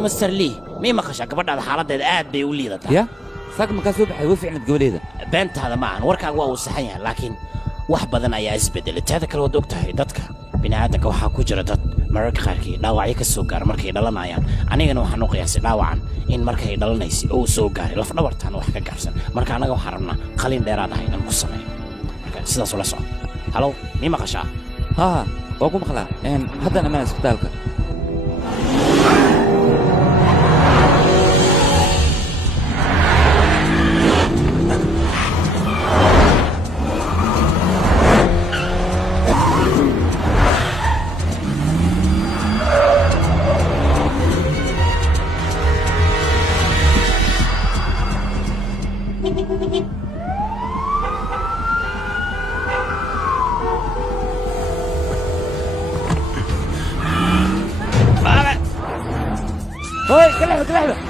مستر لي مي ما خشاك بدأ هذا حالة آد بيولي ذا يا ساق مكاسب حيوفي عند قولي ذا بنت هذا معن وركا هو صحيح لكن wax badan ayaa isbedelay taada kale wad ogtahay dadka bini'aadamka waxa ku jira dad mararka qaarkii dhaawacyo ka soo gaar markay dhalanayaan anigana waxaan u qiyaasay dhaawacan in markay dhalanaysi oo soo gaaray laf dhabartaan wax ka gaarsan marka anaga waxaan rabnaa qalin dheeraad ah inaan ku sameeyo marka sidaas ula soco halo mi maqashaa ha waa ku maqlaa haddana ma isbitaalka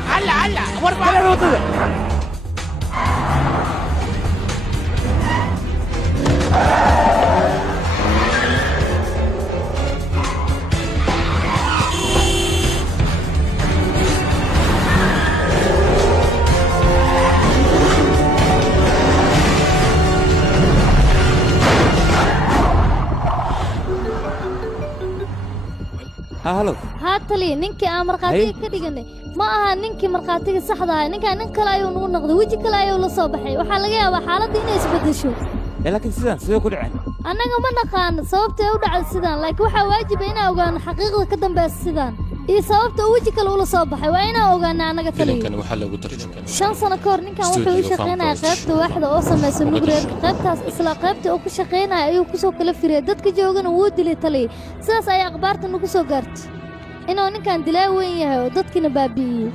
هلا هلا وربع هالو هاتلي نينكي مرقاتي كدغني ما aha ninkii marqaatiga saxda ah ninka kale ayuu nagu noqday waji kale ayuu la soo baxay waxa laga yaabaa xaaladda inay isbedesho laakiin sidoo ku dhacay anaga ma naqaan sababta ay u dhacday sidaan laakiin waxa waajib ah inaan ogaano xaqiiqada ka dambaysa sidaan iyo sababta waji kale uu la soo baxay waa inaan ogaano anaga kale kan waxa lagu tarjumay 5 sano ka hor ninkan wuxuu u shaqeynayaa qaybta waaxda oo samaysa nugureed qaybtaas isla qaybta oo ku shaqeynaya ayuu ku soo kala firay dadka joogana wuu dilay tali sidaas ay akhbaarta nagu soo gaartay inuu ninkan dilaa weyn yahay oo dadkina baabi'iyay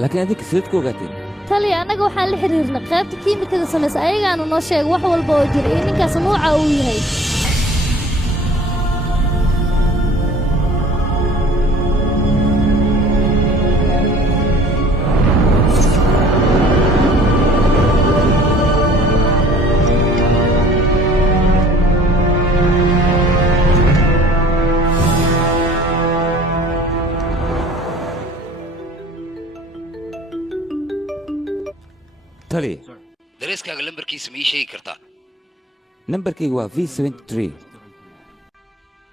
laakiin adink sidoo ku ogaatay tali anaga waxaan la xiriirnay qaybta kiimikada samaysa ayagaana noo sheegay wax walba oo jira in ninkaas nooca uu yahay تالي دريسكaaga lambarkiisa ma ii sheegi kartaa nambarkaygu waa V73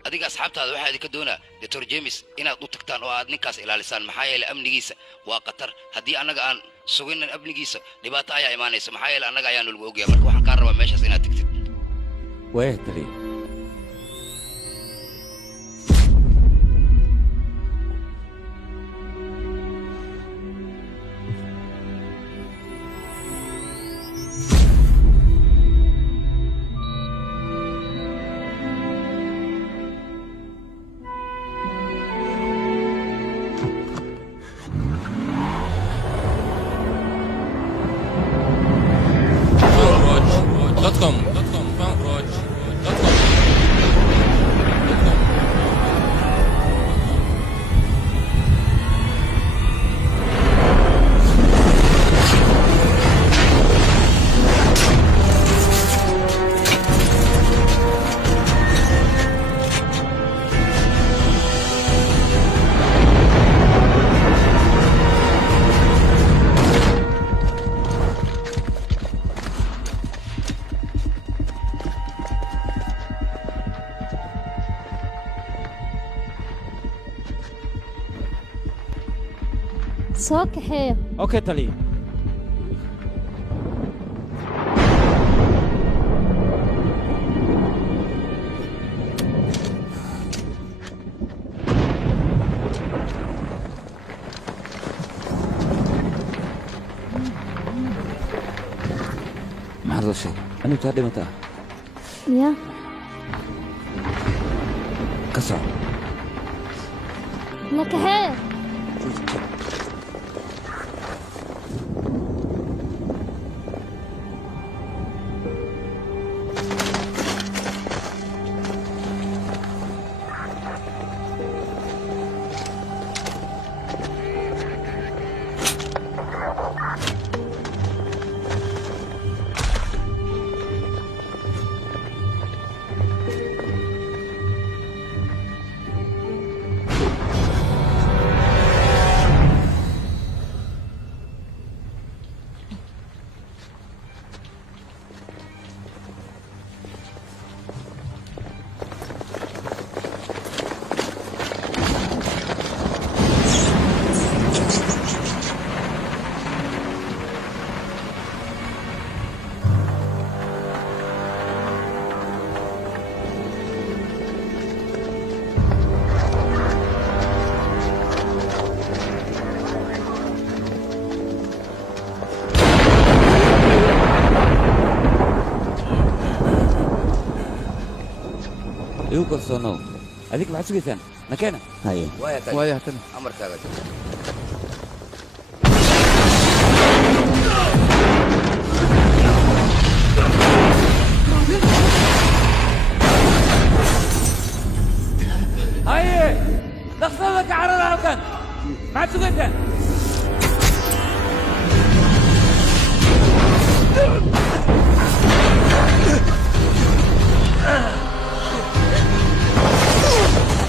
adiga asxaabtaada waxa idinka doonaa Dr. James inaad u tagtaan oo aad ninkaas ilaalisaan maxaa yeelay amnigiisa waa qatar haddii anaga aan suginin amnigiisa dhibaato ayaa imaanaysa maxaa yeelay anaga ayaan lagu ogayaa marka waxaan ka rabaa meeshaas inaad tagtid way tali سوك حي اوكي تالي ما هذا الشيء أنا تعدي متى يا كسر مكحي igu kalsoonow adig maxaad sugaysaan nakeena haye وايا تاني amarkaaga jiro haye dhaqsada ka carara halkan maxaad sugaysaan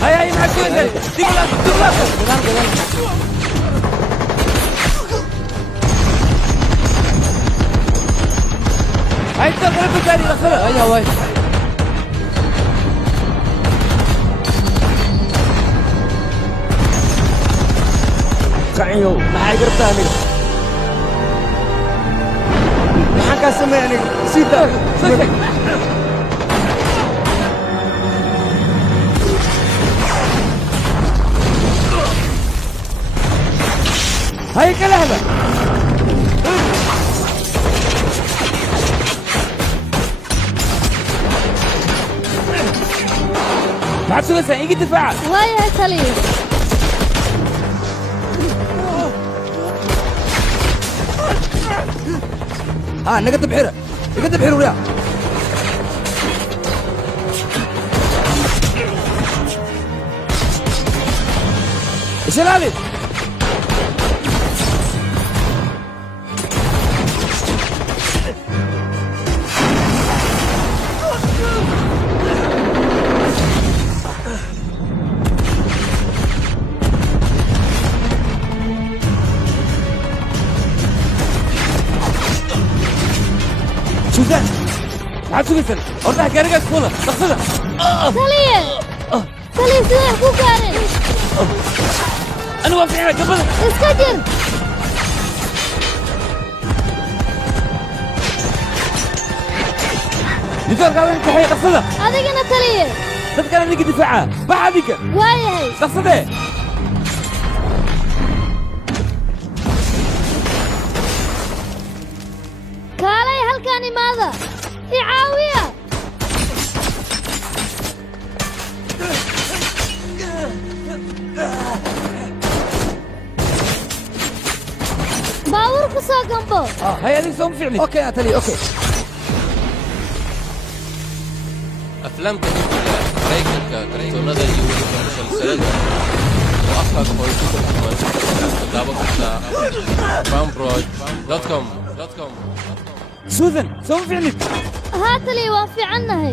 هيا معك وين دقلك هاي تقرب ثاني دخلها هيا واي kaciyo maxay gartaa aniga maxaan kaa sameey aniga sida هاي كلهبة بعد سوى يجي دفاع waayahay taliya نقدر بحيره نقدر بحيره وياه ايش الالي سوزان بعد سوزان ارجع كارجا سكولا تقصدها taliya taliya sidee wax ku gaareen انا واقف على قبل iska jir نزار قال انت حي تقصدها adigana taliya تذكر انك دفاعها بعدك waayahay تقصدها kaalay halkaan imaada i caawiya baabuur ku soo gambo هيا هذه سوم فعلي اوكي يا تلي اوكي أفلام كثيرة كرتونada iyo weliba musalsalada oo afkaaga hooyo ku tarjuman daawo kasta fanbroj.com سوزان سوم فعلي haa taliya waan fiicannahay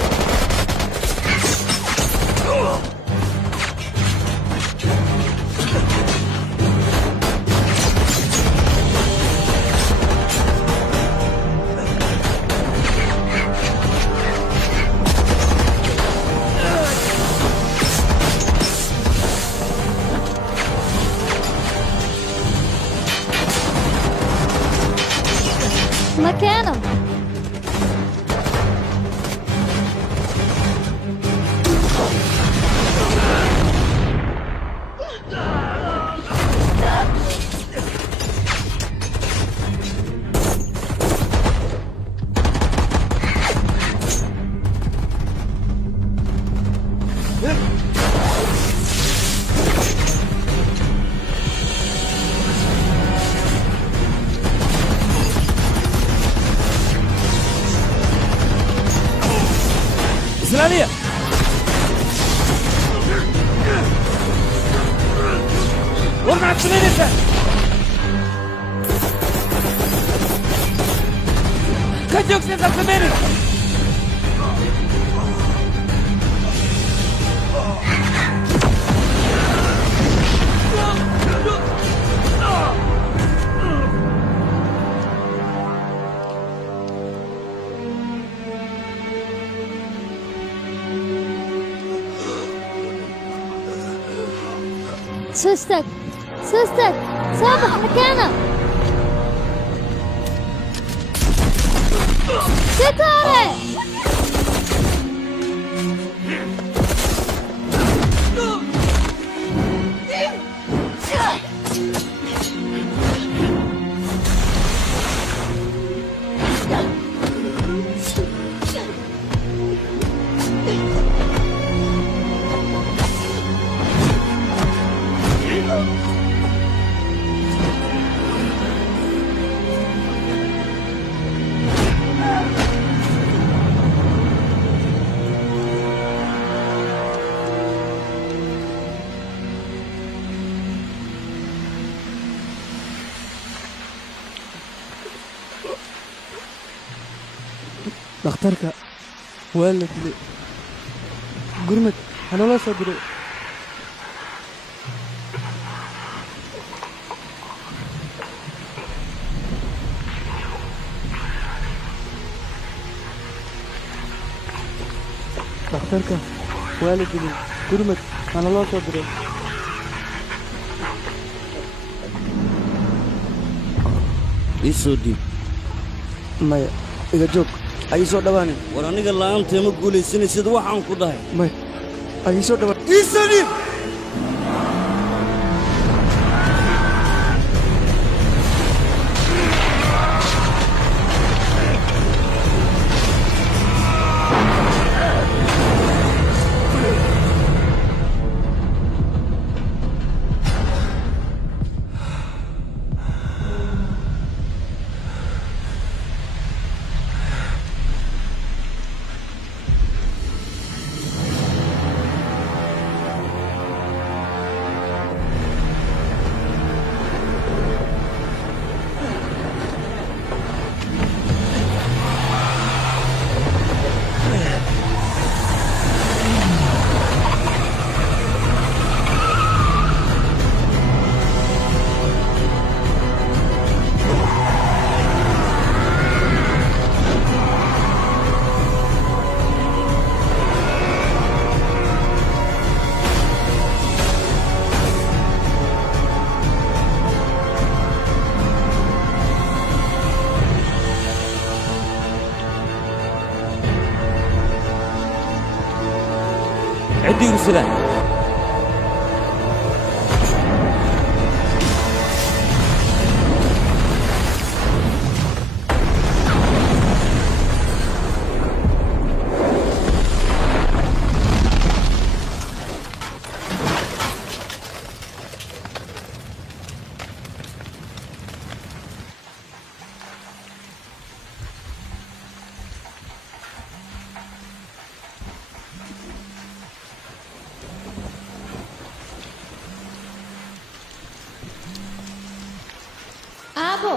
makeeno إسرائيلية ورمع السنين كجوك سيسا سميني سوستك سوستك صبح مكانه ستارة dhakhtarka waa la dilay gurmad hanoola soo diray dhakhtarka waa la dilay gurmad hanoola soo diray ii soo dhiib maya iga joog ha ii soo dhawaanin war aniga la'aantee ma guulaysanaysid waxaan ku dhahay maya ha ii soo dhawaan ii soo dhiib عندي رسالة Abo.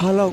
هلاو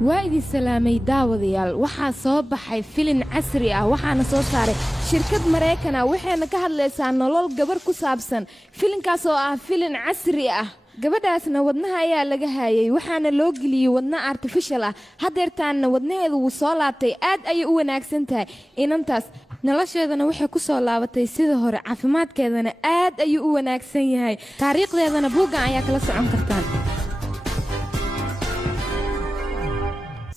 waa idin salaamay daawadayaal waxaa soo baxay filin casri ah waxaana soo saaray shirkad Mareykan ah waxayna ka hadlaysaa nolol gabar ku saabsan filinkaas oo ah filin casri ah gabadhaasna wadnaha ayaa laga hayay waxaana loo geliyay wadna artificial ah hadeertaana wadnaheedu wuu soo laabtay aad ayay u wanaagsan tahay inantaas nolosheedana waxay ku soo laabatay sida hore caafimaadkeedana aad ayuu u wanaagsan yahay taariikhdeedana buuggan ayaa kala socon kartaan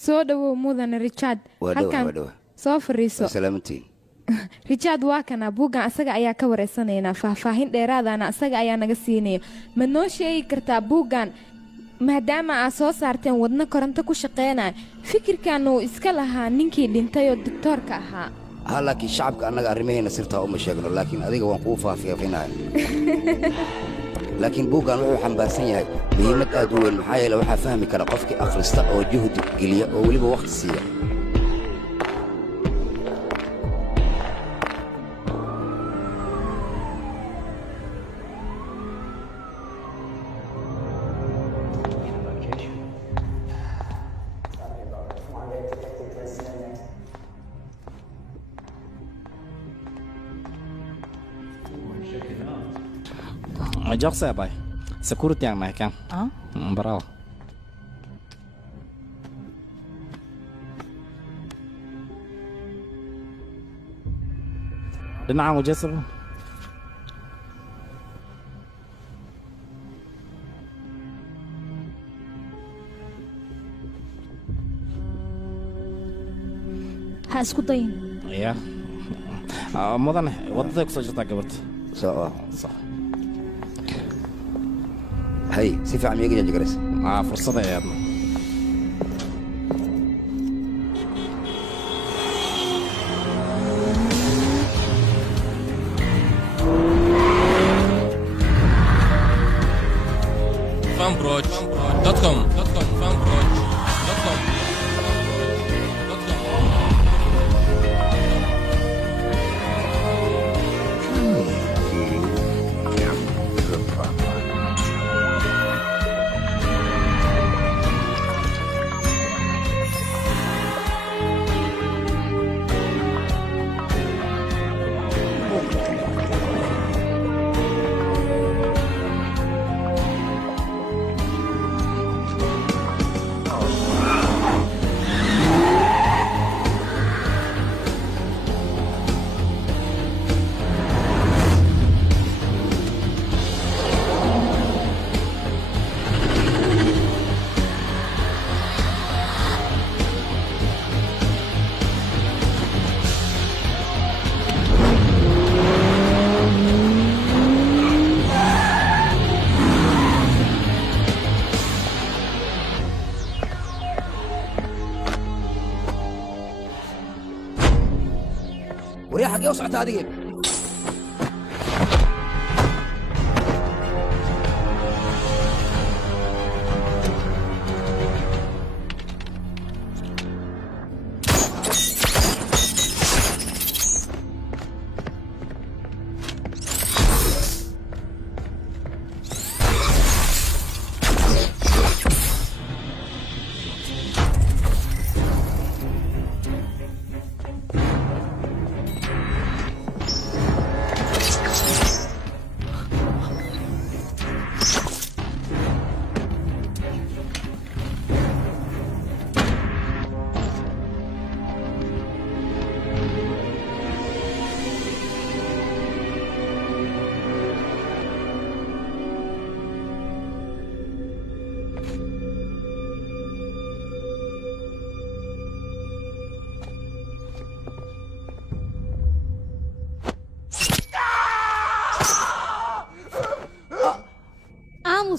soo dhawow mudane Richard halkan soo fariiso salaamantiin Richard waa kana buuggan asaga ayaa ka wareysanaynaa faahfaahin dheeraadana asaga ayaa naga siinaya ma noo sheegi kartaa buuggan maadaama aad soo saarteen wadna koronto ku shaqeynaya fikirkan uu iska lahaa ninkii dhintay oo doctorka ahaa laakiin shacabka annaga arrimaheena sirtaa uma sheegno laakiin adiga waan kuu faahfaahinaya laakiin buuggan wuxuu xambaarsan yahay muhiimad aad u weyn maxaa yeele waxaa fahmi kara qofkii akhrista oo juhdi geliya oo weliba wakhti siiya Joksa bay. Security yang naik kan? Berapa? Denang aja sih. Hasku tayin. Iya. Mudan wadada ku soo jirta gabadh. Soo. هاي سيف عم يجي جالس فرصة يا ابني fanbroch.com fanbroch.com وريا حق يوسع هذه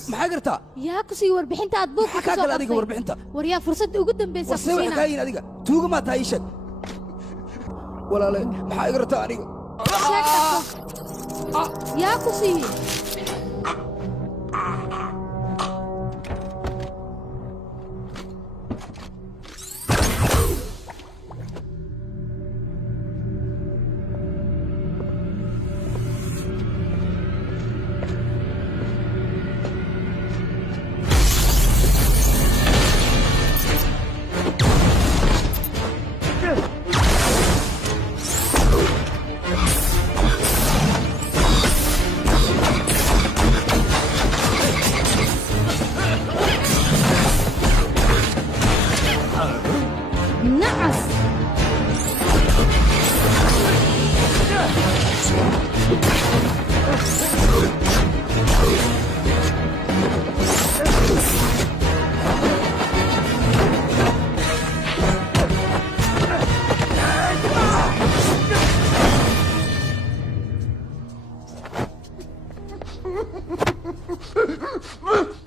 ما قرتها يا كسي وربحنت أطبخ حكاك أديك وربحنت وريا فرصة وقدم بيسا وسوي حكاين أديك توق ما تعيشك ولا لا ما قرتها أديك يا كسي nacas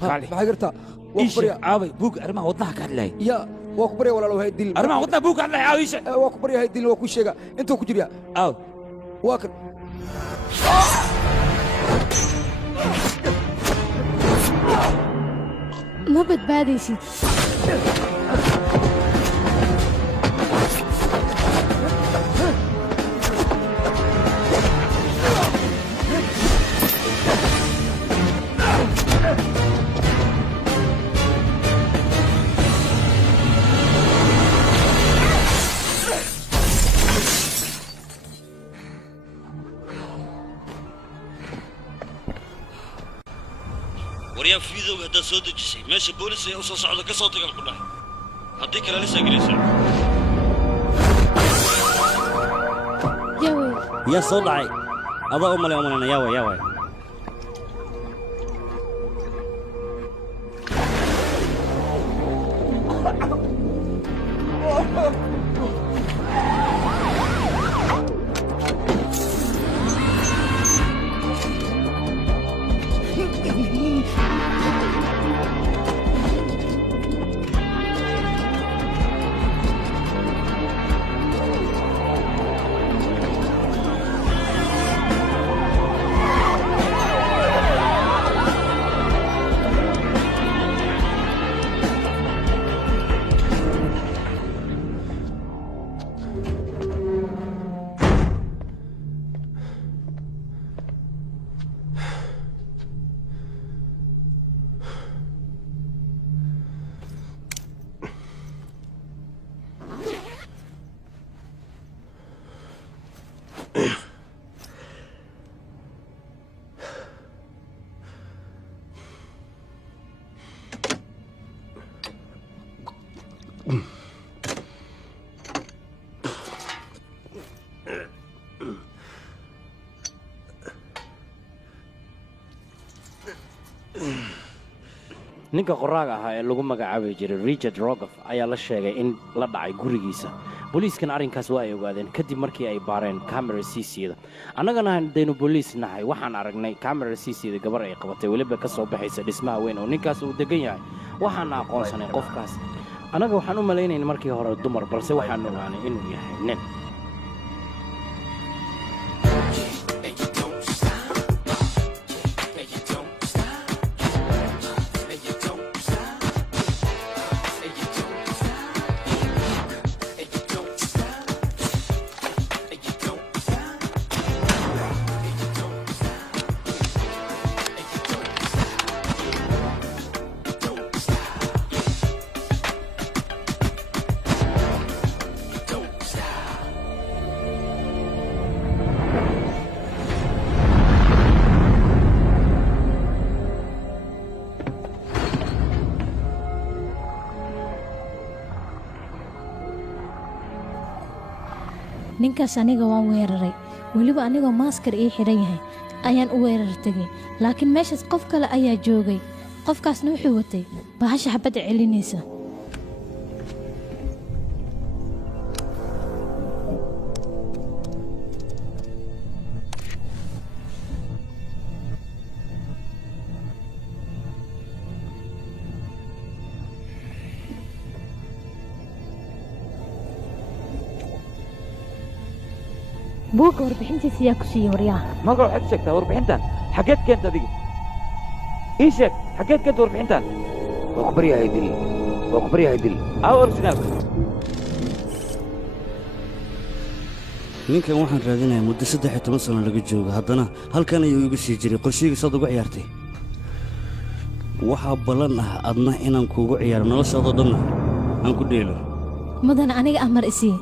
maxay gartaa إيش عاوي بوك أرمى وضعك علي يا waa ku barya walaalow hay dil أرمى وضع بوك علي عاويش waa ku barya hay dil waa ku sheega intuu ku jiryaa أو waa kan ma badbaadaysid waryaa fiidowga haddaad soo dejisay meesha boolis ee u soo socda ka soo tagan ku dhahay haddii kale lisaa gelaysaa yawe yaa soo dhacay adaa u malayna yaaway ninka qoraaga ahaa ee lagu magacaabi jiray Richard Rogoff ayaa la sheegay in la dhacay gurigiisa booliiskan arrinkaas waa ay ogaadeen kadib markii ay baareen camera CCTV annagana hadaynu booliis nahay waxaan aragnay camera CCTV gabar ay qabatay waliba ka soo baxaysa dhismaha weyn oo ninkaas uu degan yahay waxaan aqoonsanay qofkaas anaga waxaan u maleynaynay markii hore dumar balse waxaan ogaanay inuu yahay nin ninkaas aniga waan weeraray weliba anigoo maaskar ii xidhan yahay ayaan u weerar tegay laakiin meeshaas qof kale ayaa joogay qofkaasna wuxuu watay bahasha xabadda celinaysa buugga warbixintiisa yaa ku siiyey waryaha marka waxaad sheegtaa warbixintan xageed keenta adiga ii sheeg xageed keenta warbixintan waa ku baryahay dil aa originaalka ninkan waxaan raadinayaa muddo 13 sano laga joogo haddana halkan ayuu igu sii jiray qorshayga saad ugu ciyaartay waxaa ballan ah adna inaan kuugu ciyaaro noloshaadoo dhanna aan ku dheelo mudan aniga amar isii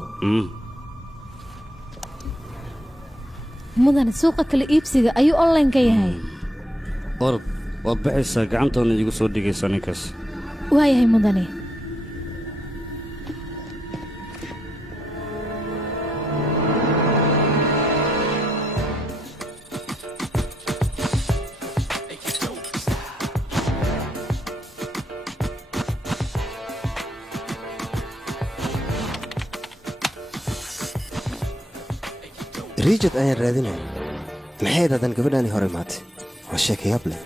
mudan suuqa kala iibsiga ayuu online ka yahay orod waad baxaysaa gacantoona iigu soo dhigaysaa ninkaas waayahay mudane riijad ayaan raadinaya maxay daadan gabadhaani hore maatay waa sheekayaab leh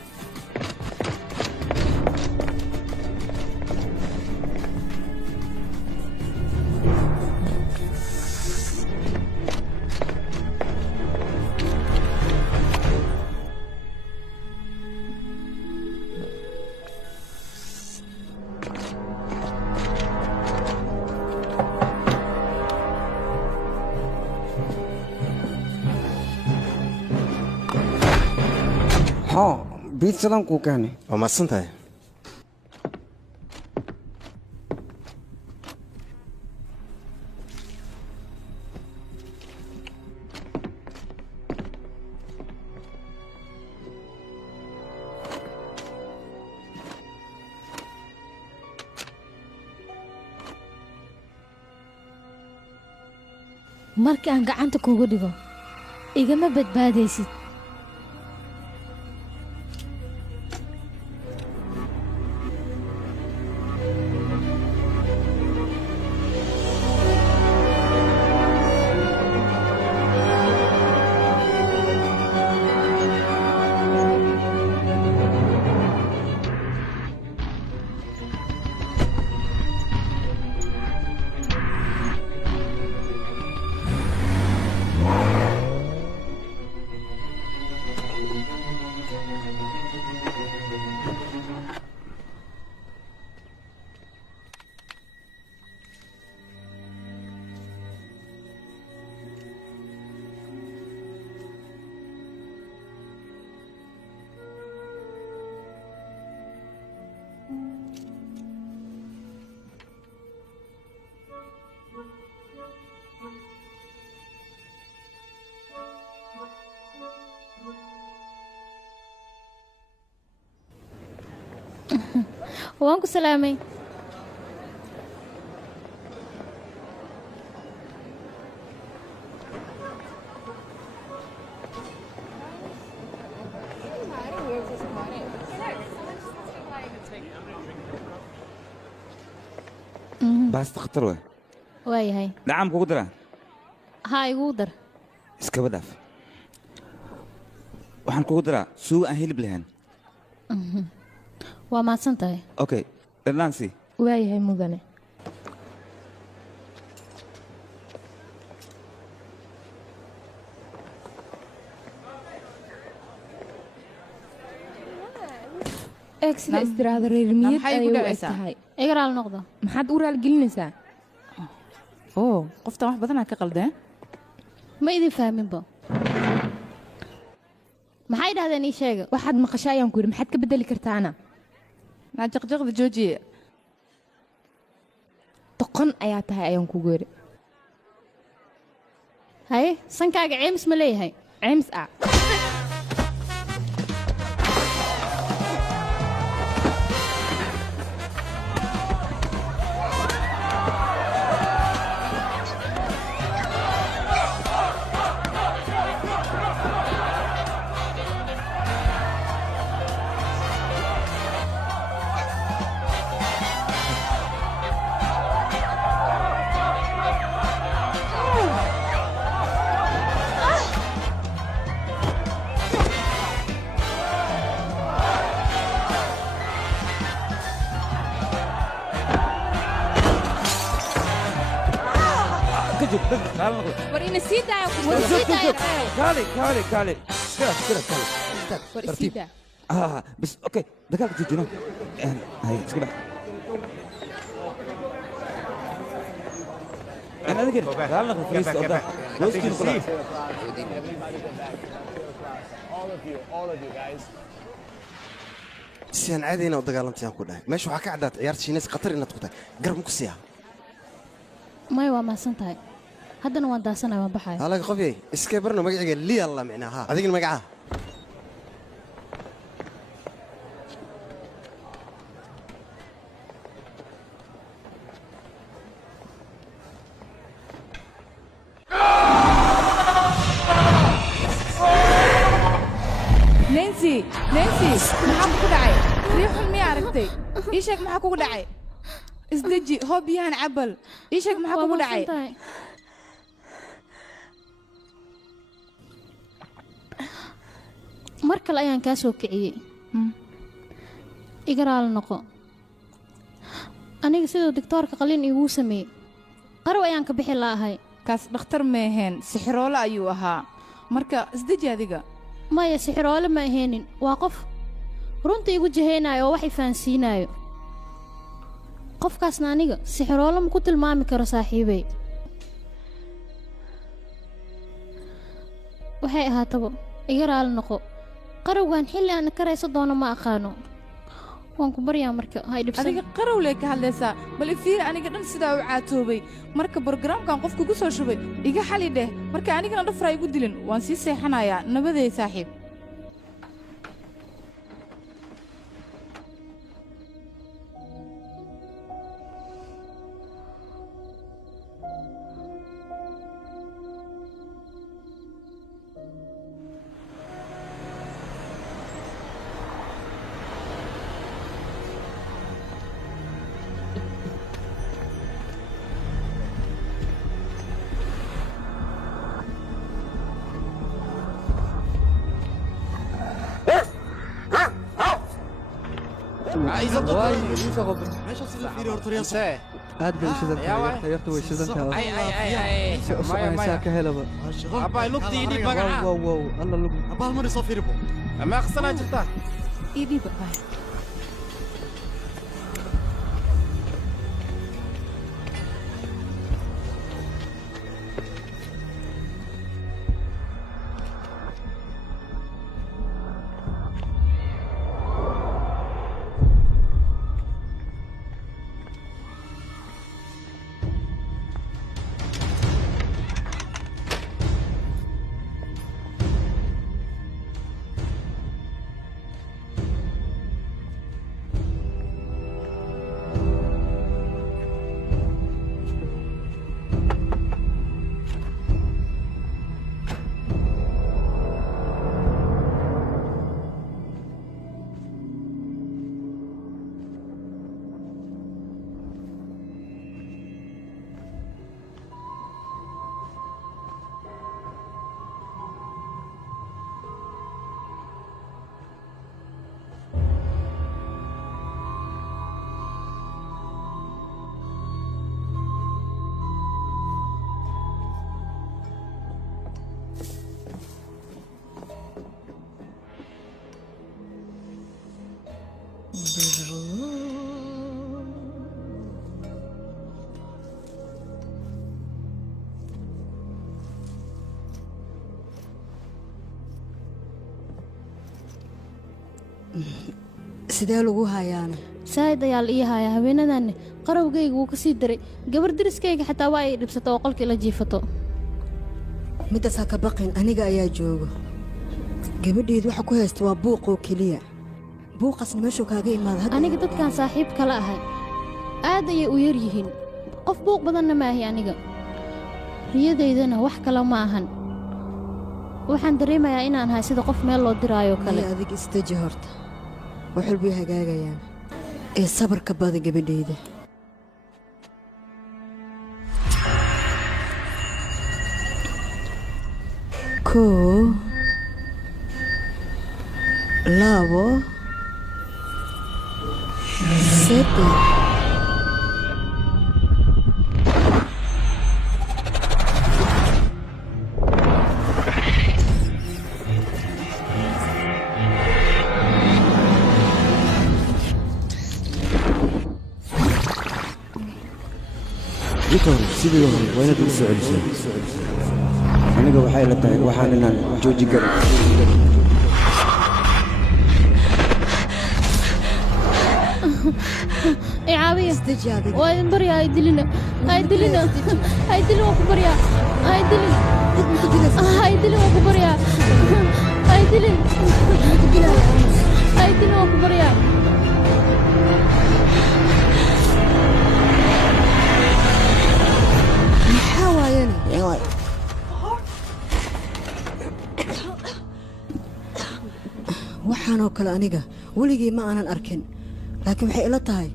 biidsadan kuu keenay waa mahadsan tahay markii aan gacanta kuugu dhigo igama badbaadaysid waan ku salaamay baasta khatar wey waayahay dhacam kugu daraa haa igu dar iskaba dhaaf waxaan kugu daraa suugo aan hilib lahayn waa mahadsan tahay okay dhannaansi waayahay mudane eeg sida istiraahda reermiyad ayay u eg tahay iga raali noqdo maxaad u raaligelinaysaa qoftan wax badanaa ka qaldeen ma idin fahminba maxay dhahdeen ii sheega waxaad maqasho ayaan ku yidhi maxaad ka beddeli kartaana naa jaqjaqda joojiye doqon ayaa tahay ayaan kugu yidhi haye sankaaga ceemis ma leeyahay ceemis ah war ina sii daayo kaali war isii daa bas okay dagaalka joojino hay iska bax adiga raali noqdo fariista odaa gooskiina kula si aan caadayna u dagaalantayaan ku dhahay meesha waxaa ka caddaata ciyaarta shiinays khatar inaad ku tahay garab ma ku siiyaa maya waa mahadsan tahay haddana waan daasanaya waan baxaya halaga qofyay iskay barno magaciga liya alla micnaa haa adigina magacaa nancy maxaa kugu dhacay riixun miyaa aragtay ii sheeg maxaa kugu dhacay isdeji hoo biyahan cabal ii sheeg maxaa kugu dhacay mar kale ayaan kaa soo kiciyey iga raali noqo aniga sidoo doktoorka qalin iigu sameeyey qarow ayaan ka bixi la'ahay kaas dhakhtar meeheen sixiroole ayuu ahaa marka isdeji adiga maya sixiroole ma aheenin waa qof runta igu jahaynayo oo wax ifahansiinayo qofkaasna aniga sixiroole ma ku tilmaami karo saaxiibey waxay ahaataba iga raali noqo qarowgan xilli aan ka rayso doono ma aqaano waan ku baryaa marka hay dhibsan adiga qarowlee ka hadlaysaa bal ifiir aniga dhan sidaa u caatoobay marka barogaraamkan qof kugu soo shubay iga xali dheh marka anigana dhafra igu dilin waan sii seexanayaa nabaday saaxiib aad bay shidanta way shidantaa ka helaba abay lugtiini bagaca wow alla lug abal mari soo fiiribo ama aqsana jirta idii babay sidee lagu hayaana saayid ayaa la ii hayaa habeenadanne qarowgayga wuu ka sii daray gabar deriskayga xataa waa ay dhibsato oo qolkii la jiifato middaas ha ka baqin aniga ayaa joogo gabadheedu waxa ku haysta waa buuqoo keliya buuqaasna meeshuu kaaga imaada aniga dadkaan saaxiib kala ahay aad ayay u yar yihiin qof buuq badanna ma ahi aniga riyadaydana wax kale ma ahan waxaan dareemayaa inaan ahay sida qof meel loo diraayo kale adig istaji horta wax walbay hagaagayaan ee sabarka bada gabadhayda koo labo saddex sidii hore waa inaad ugu soo celisay aniga waxay la tahay waxaan inaan jooji garin caawiya waa idin baryaa haydilina haydilina haydilin waa ku baryaa haydilin haydilin waa ku baryaa haydilin haydilin waa ku baryaa waxaanoo kale aniga weligii ma aanan arkin laakiin waxay ila tahay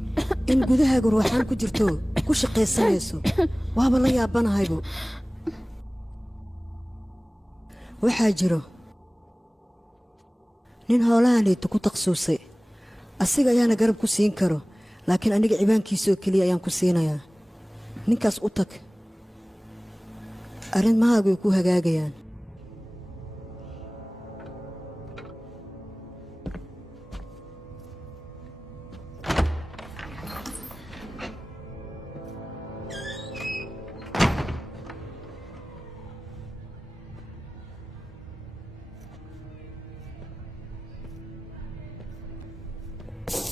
in gudahaaga ruuxaan ku jirto ku shaqaysanayso waaba la yaabanahaybo waxaa jiro nin hoolahanayto ku taksuusay asiga ayaana garab ku siin karo laakiin aniga cibaankiisoo keliya ayaan ku siinayaa ninkaas u tag arrimahaagu way ku hagaagayaan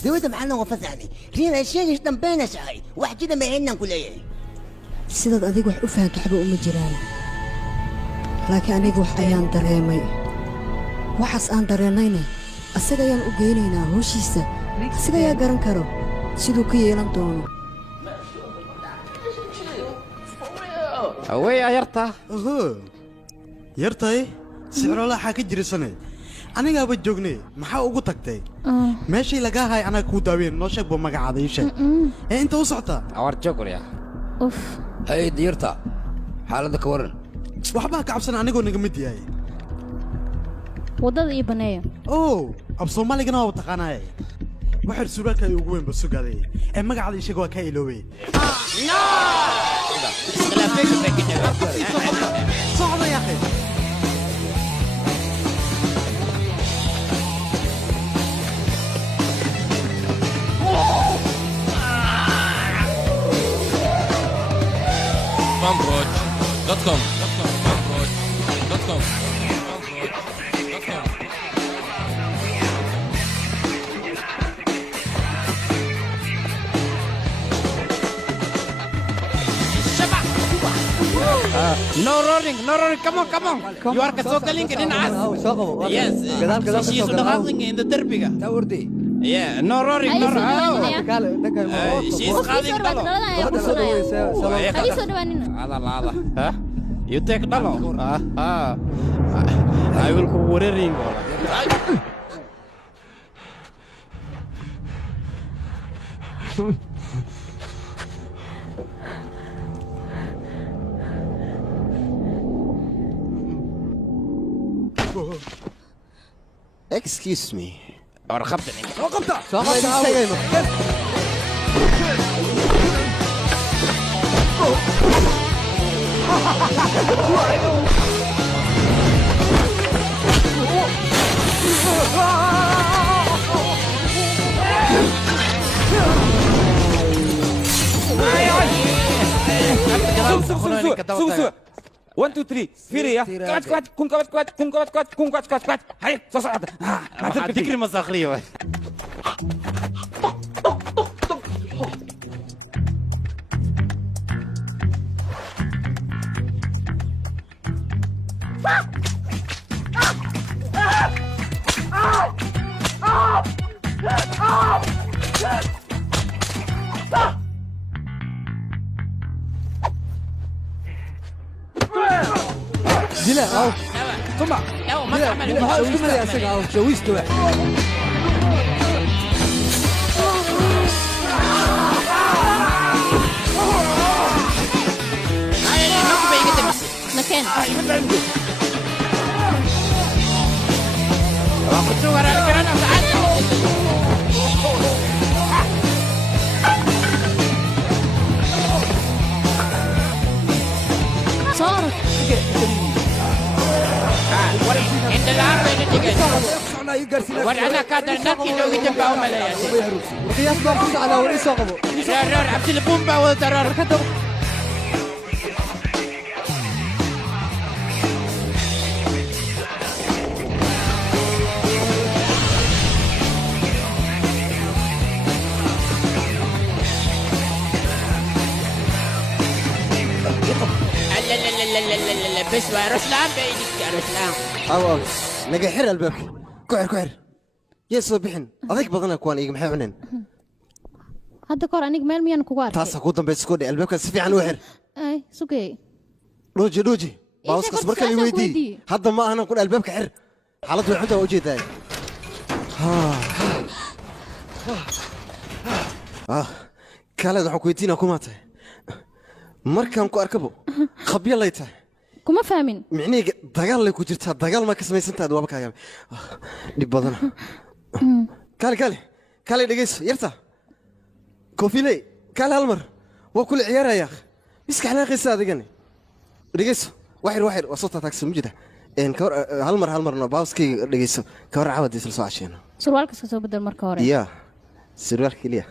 دودة معنا وفزعني رينا الشيء دمبينا شاي واحد كده ما عندنا كلية sidaad adigu wax u fahanto waxba uma jiraan laakiin anigu wax ayaan dareemay waxaas aan dareennayna asaga ayaan u geynaynaa hooshiisa asiga ayaa garan karo siduu ka yeelan doono hawee yarta yartay sicroolaa xaa ka jirisane anigaaba joognay maxaa ugu tagtay meeshii lagaa hay anaga kuu daaween noo sheeg buu magacaada ii sheeg ee inta u socotaa awar jogorya uf hay diyarta xaaladda ka waran waxbaa ka cabsan anigoo naga mid yahay waddada ii baneeya ab soomaaligana waa taqaanaaye waxaad suraalka ay ugu weynba sugaaday ee magacaada ii sheeg waa kaa iloobay socda yaaqay Fanbrood.com No rolling, come on. You are so calling in us. Yes. She is running in the derbiga. Yeah, no roaring, no roaring. She's calling Dalo. Huh? You take Dalo? I will go worrying. Excuse me. warqabtani سوق 1 2 3 فيري يا كوات كوات هاي صعد ما تذكري مزاخريه دلا أو طمع دلا ما هو كم اللي أسرع أو جويزته مكان صارت انت العربي اللي تجي وانا كادر نكي لو جنب عملاء قياس مركز على وري صغبه رار عبد البومبا وترار بس رسلان بينك يا رسلان أو نجا حر الباب كعر يا صبيحن أضيق بدنا كوان إيج محيونين هذا كور أنيق مال ميان كوار تاسا كودن بيسكودي الباب كسفي عن وحر أي سوكي روجي باوس كسبر كلي ويدي هذا ما أنا نقول الباب كحر حالته الحدة وجهي ذاي كلا ده حكويتينا كوماته مركم كو أركبه خبي الله يته kuma fahmin micnihiga dagaal lay ku jirtaa dagaal ma ka samaysantaad waaba kaaga dhib badana kale dhegeyso yarta koofiley kale hal mar waa kula ciyaaraya miska xanaaqaysa adigani dhegeyso waxir waa soo taagsan mujida hal marno baaskayga dhegeyso ka hor caawadiis la soo casheeno surwaalka iska soo bedel marka hore ya surwaalka keliya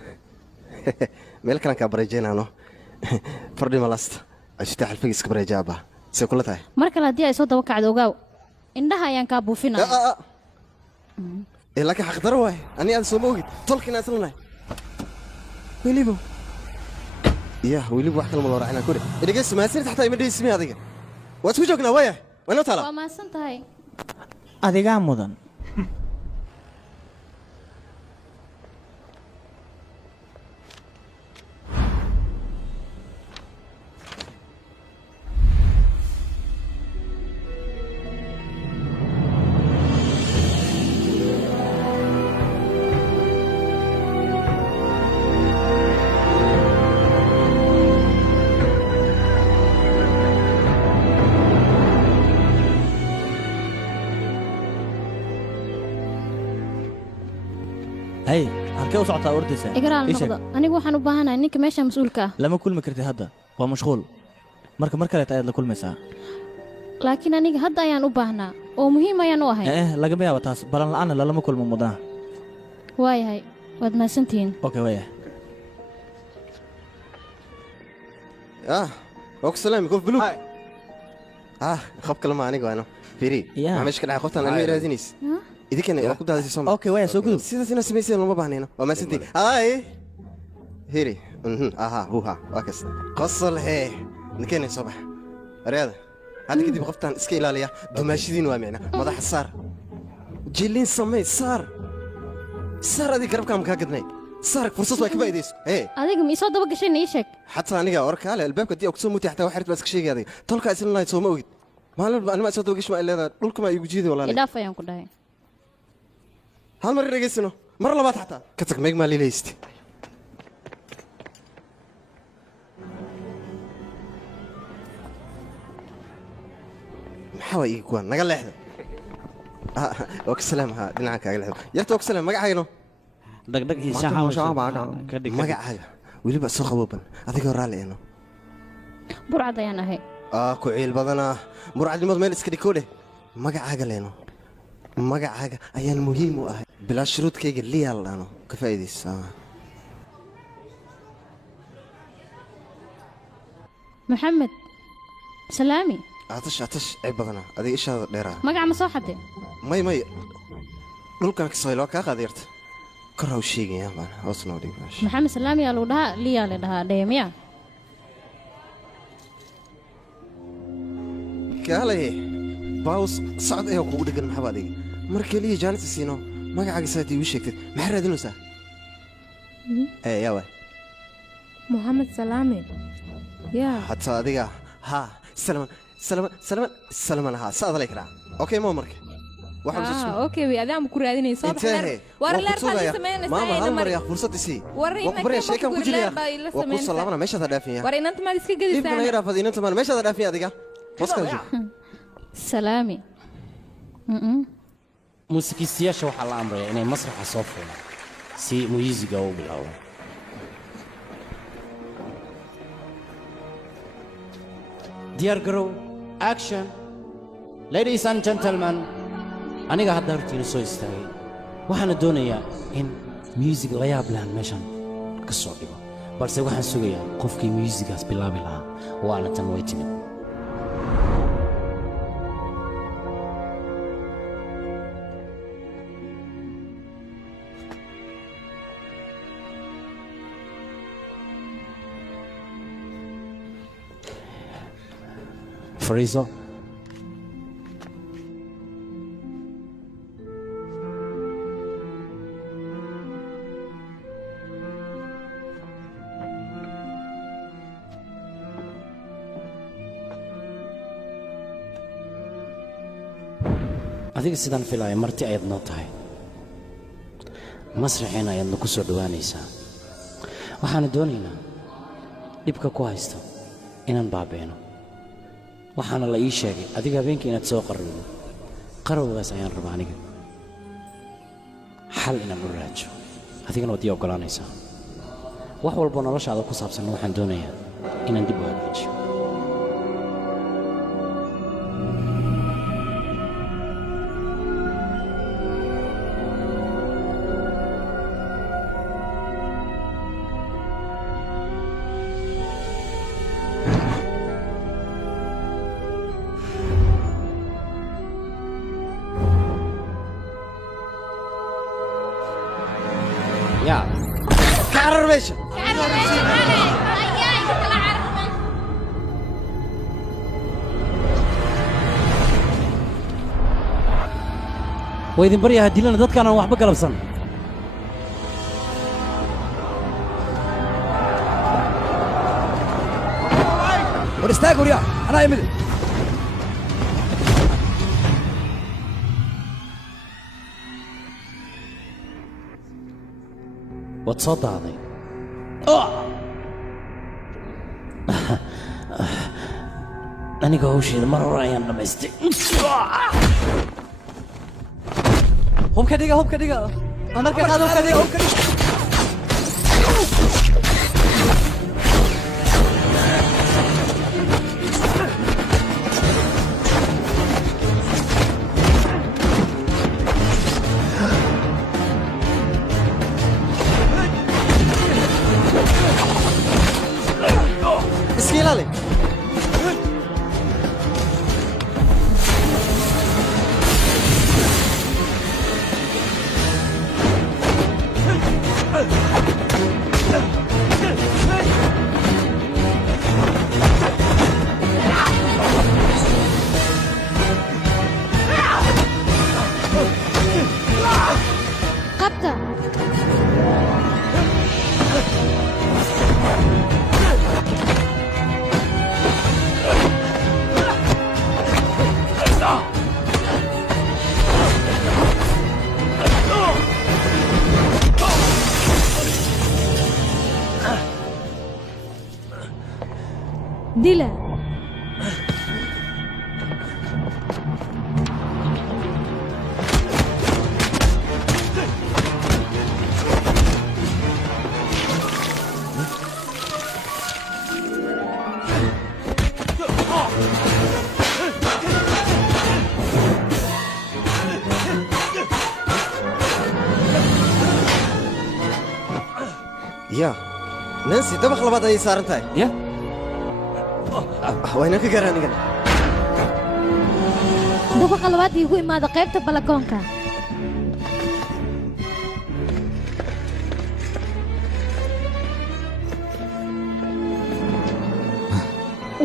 meel kalan kaa bareejeynaano fardhi malasta ashita xalfiga iska bareejaaba see kula tahay mar kale haddii ay soo daba kacdo ogaaw indhaha ayaan kaa buufinaya laakiin xaqdaro waaye ani aad sooma ogid tolkiina aslanahay welibo wax kale ma loo raacina kore dhegeyso maasinta xataa ima dheysimi adiga waad ku joognaa waaya waa inoo taala waa maasan tahay adigaa mudan هاي halkee u socotaa ordaysaa igaraal noqdo anigu waxaan u baahanahay ninka meesha mas'uulka ah lama kulmi kartid hadda waa mashquul marka mar kale ayaad la kulmaysaa laakiin aniga hadda ayaan u baahnaa oo muhiim ayaan u ahay lagama yaabo taas balan la'aana lalama kulmo mudana waayahay waad mahadsantihiin okay waayahay oksalaam qof buluug khab kalama aniga waano firi maxaa ka dhacay qoftan anima raadinays idinkana waa ku daadisay soo okay waaya soo gudub sidaas ina samaysay lama baahnayno waa maasantii ay hiri waa kas qosol hee ninkeenay soo bax areeda hadda kadib qoftan iska ilaaliya dumaashidiin waa micna madaxa saar jilin samay saar adiga garabkaan kaa gadnay saar fursad waa ka faa'iidayso adiga ma isoo daba gashay ii sheeg xataa aniga orkaale albaabka dii ku soo muutay xataa waxaad iska sheegay adiga tolka isla lahayd soo ma ogid maalin anima isoo daba gashay ma leedahay dhulka ma igu jiiday walaal idhaaf ayaan ku dhahay hal mar dhageysano mar labaad xataa ka tag meeg maa liilaysti maxaa waa ii kuwan naga leexda oksalaam dhinacan kaaga leexda yarta oksalaam magacayno dhagdhag iyo magacaaga weliba soo qabooban adigoo raalli eno burcad ayaan ahay ku ciil badanaa burcadnimadu meel iska dhigoo dheh magacaaga leeno magacaaga ayaan muhiim u ahay bilaa shuruudkayga liyaal dhano ka faa'iidaysa maxamed salaami atash ceeb badana adiga ishaada dheeraa magac ma soo xadee may dhulkan ka soylo kaa qaadayarta kor ha u sheegaya baan hoos noo dhig maxamed salaami yaa lagu dhahaa liyaa la dhahaa dheemiya kaalaye baawus socod ayaa kugu dhegan maxaba adiga mar keliya jaanisa siino magacaaga saad iigu sheegtid maxaa raadinaysaa yaa waay محمد سلامي يا حتى adiga ha salman ha saad la kraa okay ma marka اوكي وي ادام ku raadinay soo baxay war la raadin sameeyay maama hal mar yaa fursad isi waa bari sheekan ku jiriya waa ku salaamana meesha ta dhaafin war inanta ma iska gadisaan dibna yara fadina inta meesha ta dhaafin adiga waska jo salaami muusikiistayaasha waxaa la amrayaa inay masraxa soo fuulaan si muusiga u bilaabo diyaar garow action ladies and gentlemen aniga hadda hortiina soo istaagay waxaana doonayaa in muusig la yaab lahan meeshan ka soo dhigo balse waxaan sugayaa qofkii muusigaas bilaabi lahaa waana tan way timid Friso. adiga sidaan filaya marti ayaad noo tahay masraxeena ayaadna ku soo dhowaanaysaa waxaana doonaynaa dhibka ku haysto inaan baabeeno waxaana la ii sheegay adiga habeenkii inaad soo qarowdo qarowgaas ayaan rabaa aniga xal inaan u raajo adigana waad ii oggolaanaysaa wax walbo noloshaada ku saabsan waxaan doonayaa inaan dib u hagaajiyo يا كعرر ماشي وإذن بريها ديلنا دتك أنا وحبك لبسن ورستاك وريا أنا يمد وتصدى هذا أنا قهوشي المرة رأيان لما يستي هم كديقة أنا كده هم كديقة اسكيل عليك qabta dila يا نانسي دبخ لبعض أي صار انتهي يا وينك قراني قال dabaqa labaad iigu imaada qaybta balakoonka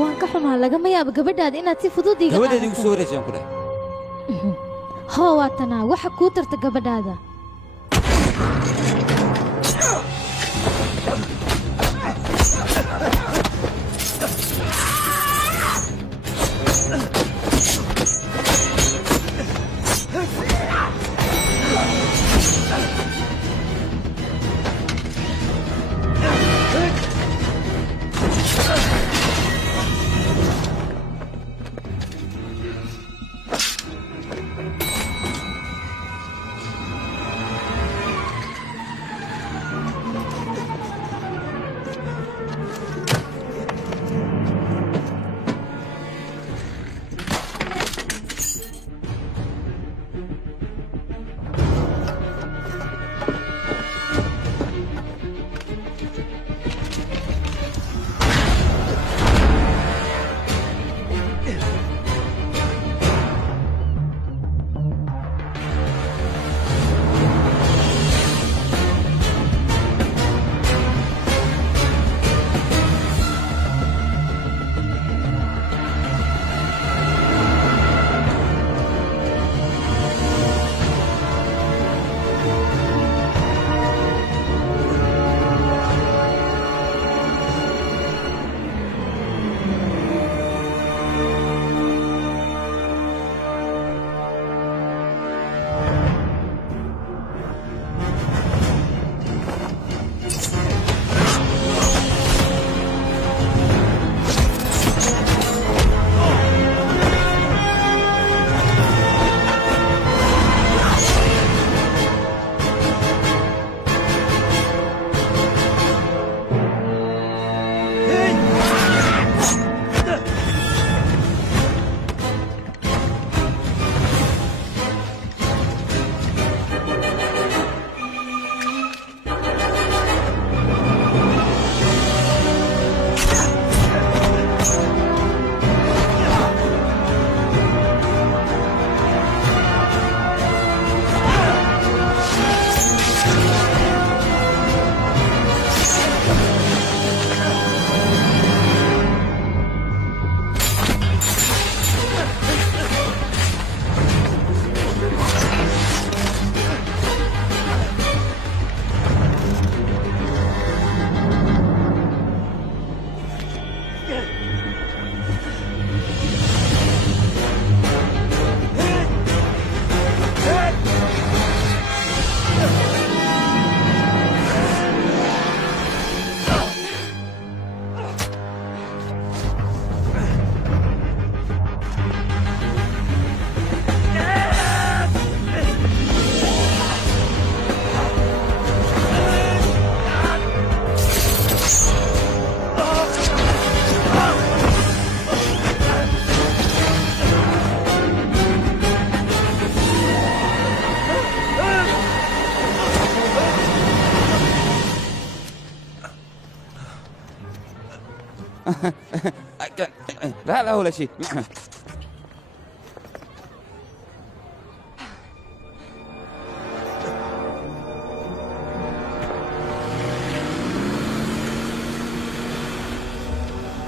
waan ka xumaa lagama yaabo gabadhaada inaad si fudud iiga gabadheedii ugu soo wareysayaan ku dhahay hoo waa tanaa waxa kuu tarta gabadhaada لا لا ولا شيء.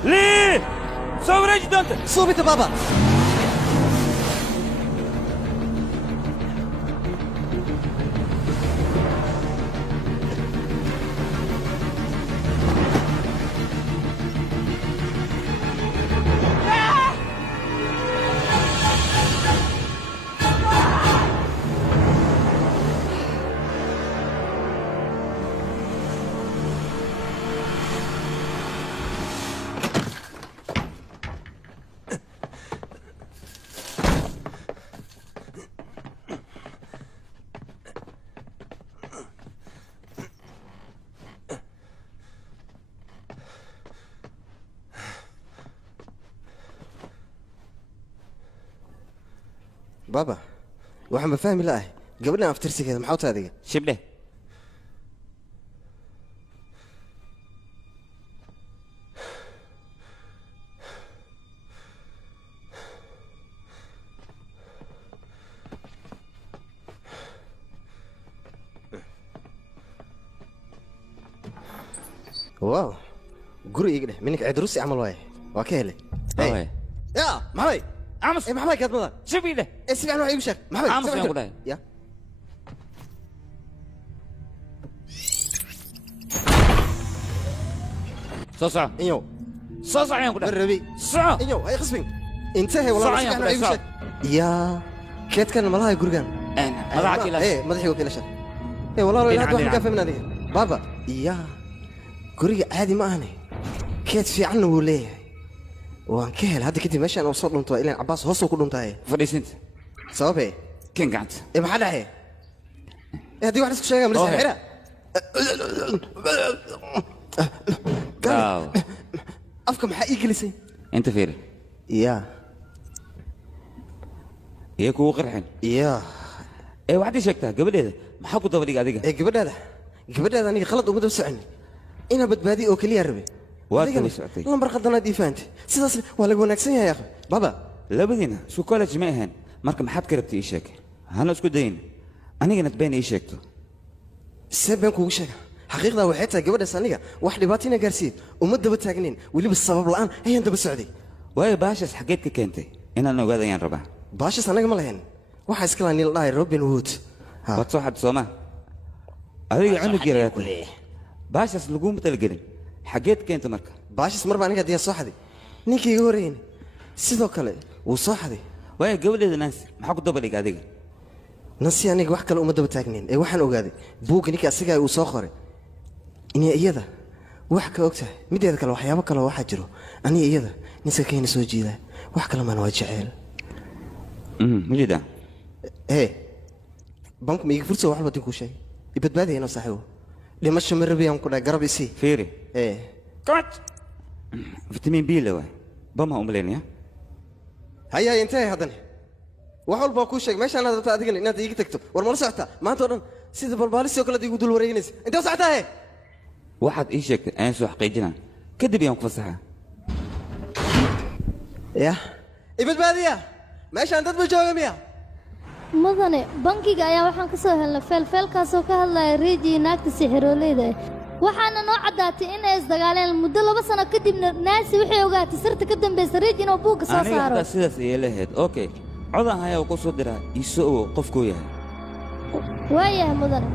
ليه؟ صور ايش انت؟ صوبت بابا. بابا waxaan ma fahmi la'ahay gabadhan aftirsigeeda maxaa u tahay adiga shible waaw guri iga dheh minka cidrusi camal waaye waa ka helay ya maxay امس ايه محمد كاتب مضى شوف ايده اسمع انا وحيد محمد امس يا ابو يا صوصع ايوه صوصع يا ابو الربي صوصع ايوه هي خصبين انتهي والله صوصع يا ابو يا كيت كان ملاها جورجان انا مضحك لا ايه مضحك وكيل شر ايه والله لا واحد قاف من هذه بابا يا جورجا عادي ما انا كيت في عنه وليه waan ka hel hadda kadib meeshaan oo soo dhunto ilaa Abbas hoos ku dhuntaay fadhiisinta sababay kan gacanta maxaa dhacay hadii wax isku sheegay ma xira afka maxaa ii gelisay inta fiiri ya iyo kugu qarxin ya waxaad ii sheegtaa gabadheeda maxaa ku daba dhigay adiga gabadheeda aniga khalad uma daba socon ina badbaadi oo kaliya rabe lambar qadanaad ii fahanti sidaas waa lagu wanaagsan yahay akhi baba labadiina isku college ma ahaan marka maxaad ka rabtay ii sheeg hana isku dayin anigana been ii sheegto sabeen kugu sheega xaqiiqda waxay tahay gabadhaas aniga wax dhibaatina gaarsiin uma daba taagnin waliba sabab la'aan ayaan daba socday waayo baashas xageed ka keentay inaan ogaado ayaan rabaa baashas anaga ma lahayn waxa iska laaniil dhahay Robin Hood waad soo xad Soomaa adiga cunug yar baashas lagu matalgelin xageed keenta marka baashis marba aniga diyaa soo xaday ninkii iga horeeyay sidoo kale wuu soo xaday way gabadheeda Nancy maxaa ku daba dhigay adiga Nancy aniga wax kale uma daba taagnin ee waxaan ogaaday buug ninkii asiga uu soo qoray in iyada wax ka ogtahay mideeda kale waxyaabo kale waxa jiro aniga iyada ninka keenay soo jeedaa wax kale ma waa jecel mujida bank ma iga furso waxba ku sheegay ibadbaadiyana saaxiibo dhimasho ma rabiyaan ku dhaay garab isi fiiri كات فيتامين بي لو بما أملينيا هيا انتهي هذا وحول باكو شيء ماشي أنا ضبط أديك إن تيجي تكتب ورمر ساعتها ما تقولن سيد بالباليس يقول لك يقول ورينيس أنت ساعتها هي واحد إيش يك أنا سو حقيقة كذب يوم فصحى يا إبد بادية ماشي أنت تبجوا ميا mudane bankiga ayaa waxaan ka soo helnay feelkaasoo ka hadlaya riiji naagta sixirooleyda waxaana noo caddaatay inay isdagaaleen muddo 2 sano kadibna naasi waxay ogaatay sirta ka dambaysa riiji inuu buugga soo saaro aniga sidaas ay leeyahay okay codan ayaa ku soo diraa isoo qofku yahay waayahay mudane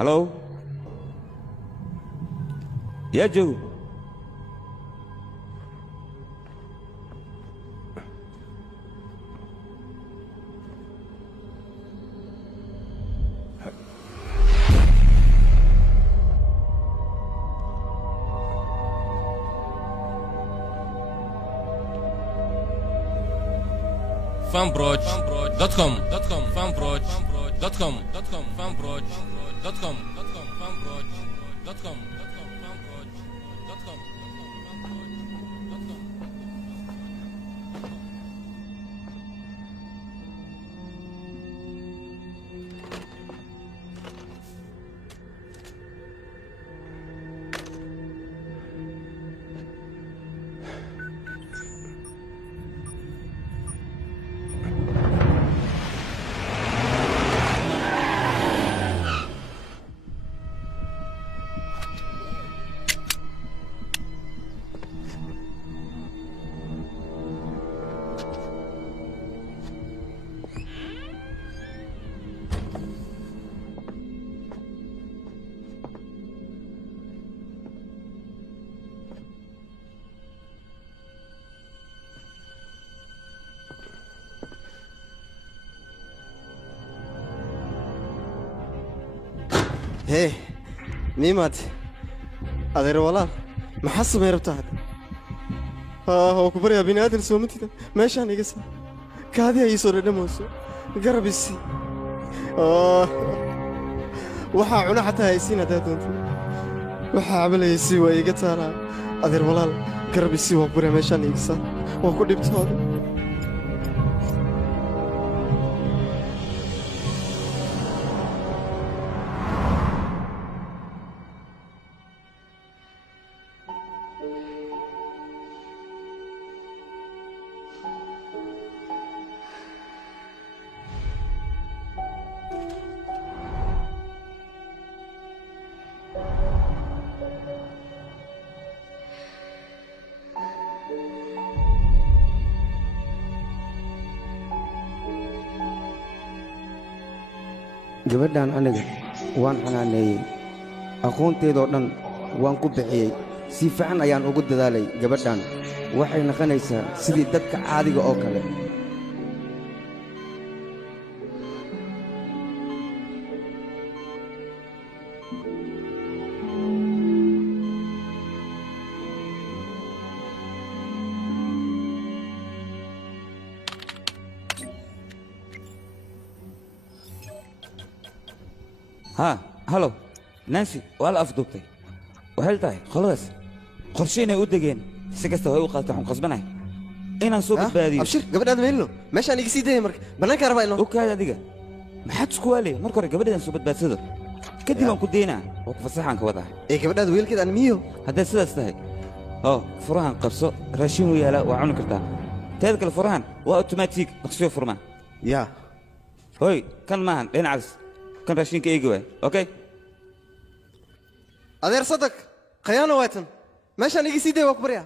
هلو يا جو fanbroch.com fanbroch.com fanbroch.com fanbroch.com hee miimaad adeer walaal maxaa samay rabtaa hadda waa ku baryaa bini aadan soomatida meeshaan iga saa kaadi ay soo dhadhamayso garab isii waxaa cuna xataa haysiin haddaad doonto waxaa cabalayaysi waa iga taalaa adeer walaal garab isii waa ku baryaa meeshaan iga saa waa ku dhibtooda gabadhan aniga waan xanaaneeyey aqoonteedoo dhan waan ku bixiyey si fiican ayaan ugu dadaalay gabadhan waxay naqanaysaa sidii dadka caadiga oo kale ها هلو نانسي ولا أفضلتي وهلتاي خلاص قرشينا ودقين سكستوا هاي وقالت حن قصبناي إنا نسوق بادي أبشر قبل هذا ميلو ماشي أنا قصيدة مرك بناك أربعة إنه أوكي هذا دقة ما حد سكوالي مركور قبل هذا نسوق باد صدر كدي ما كدينا وقف عن كوضع إيه قبل هذا ويل كده أنا ميو هذا سيد استهي فرهان قبصو راشين ويالا وعنو كرتان تذكر الفرهان وأوتوماتيك بقصيو فرمان يا هوي كان معهن لين عكس كان راشين كيجوا أوكي أدير صدق خيانة واتن ماشي أنا قصيدة وأكبريها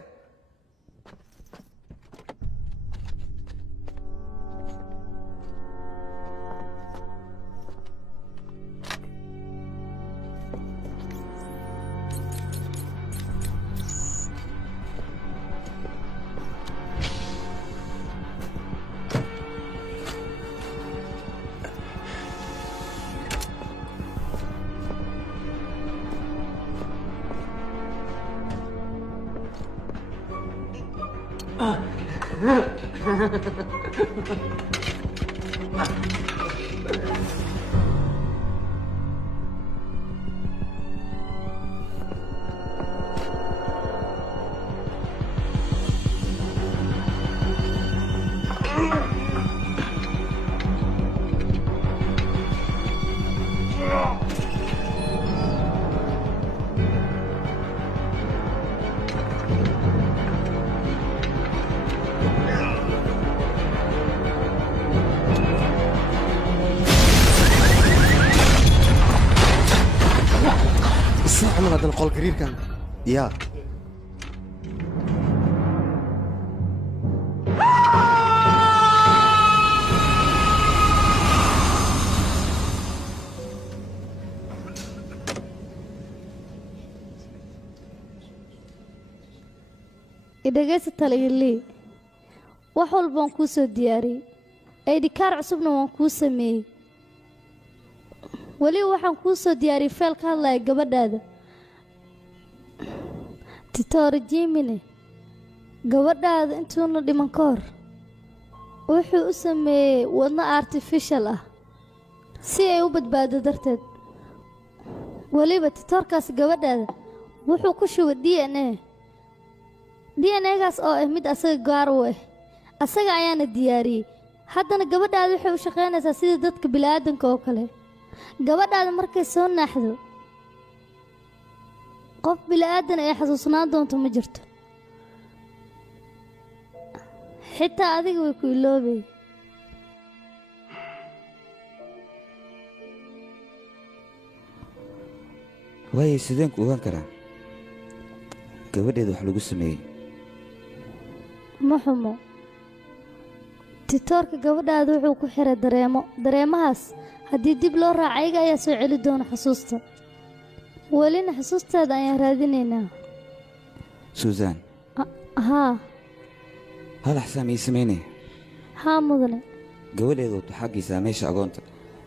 عمل هذا القول قرير كان يا idageysa taliyilii wax walba waan kuu soo diyaariyey aydhikaar cusubna waan kuu sameeyey weliba waxaan kuu soo diyaariyey feel ka hadlaya gabadhaada titoora jimine gabadhaada intuuna dhiman ka hor wuxuu u sameeyey wadno artificial ah si ay u badbaado darteed weliba titoorkaas gabadhaada wuxuu ku shubay d n a-gaas oo ah mid asaga gaar u ah asaga ayaana diyaariyey haddana gabadhaada waxay u shaqaynaysaa sida dadka bini'aadanka oo kale gabadhaada markay soo naaxdo qof bini'aadan ay xasuusnaan doonto ma jirto xitaa adiga way ku iloobay waayay sideen ku ogaan karaa gabadheeda wax lagu sameeyey ma xumo titoorka gabadhaada wuxuu ku xiray dareemahaas haddii dib loo raaca ayaga ayaa soo celi doona xusuusta welina xusuusteeda ayaan raadinaynaa suusan haa hal axsaam ii samaynaya haa mudane gabadheeda wato xaggiisa meesha agoonta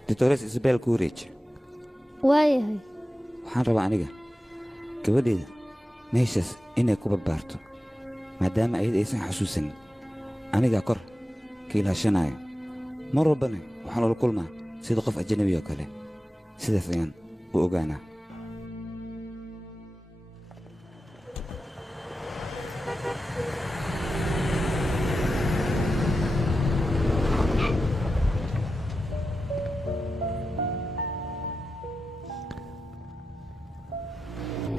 ditores isabel ku wareeji waayahay waxaan rabaa aniga gabadheeda meeshaas inay ku barbaarto maadaama ayada aysan xasuusanin anigaa kor ka ilaashanaayo mar walbana waxaan ula kulmaa sida qof ajanabi oo kale sidaas ayaan u ogaanaa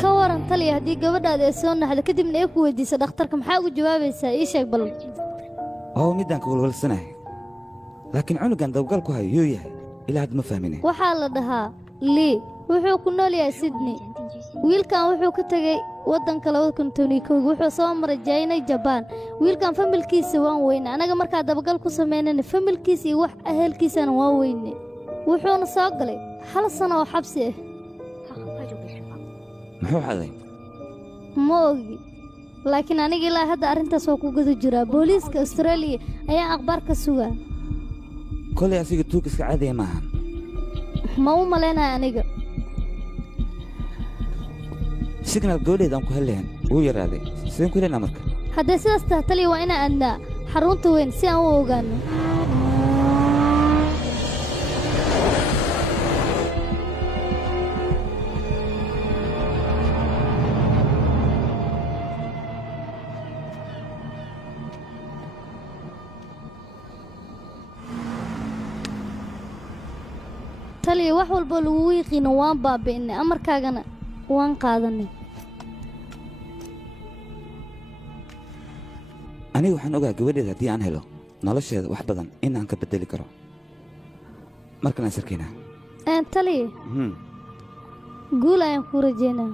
ka waran taliya haddii gabadhaada ay soo naxdo kadibna ay ku weydiiso dhakhtarka maxaa ugu jawaabaysaa ii sheeg bal waa middaan ka walwalsanahay laakiin cunugan dabgal ku hayo yuu yahay ilaa hadda ma fahmine waxaa la dhahaa lii wuxuu ku nool yahay sydney wiilkan wuxuu ka tegey waddanka wuxuu soo maray jaynay jabaan wiilkan familkiisa waan weyne anaga markaa dabagal ku samaynana familkiisa iyo wax aheelkiisana waan weyne wuxuuna soo galay 1 sano oo xabsi ah muxuu xaday ma ogi laakiin aniga ilaa hadda arrintaas waa ku guda jiraa booliiska australia ayaa akhbaar ka sugaa kolay asiga tuugiska caadiya maahan ma u malaynaya aniga signal gabadheeda aan ku hellahan wuu yaraaday sideen ku helaynaa marka haddee sidaas taha taliya waa inaan aadnaa xarunta weyn si aan u ogaanno taliya wax walba lagugu yiqiino waan baabi'inay amarkaagana waan qaadanay aniga waxaan ogaa gabadheeda haddii aan helo nolosheeda wax badan in aan ka beddeli karo markan aan sarkaynaa taliya guul ayaan kuu rajaynaa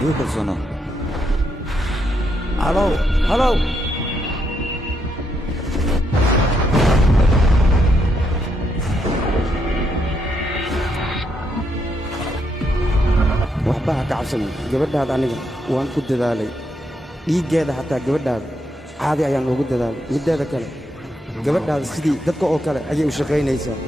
igu kalsoono halow halow waxba ha ka cabsanin gabadhaada aniga waan ku dadaalay dhiiggeeda xataa gabadhaada caadi ayaan ugu dadaalay middeeda kale gabadhaada sidii dadka oo kale ayay u shaqaynaysaa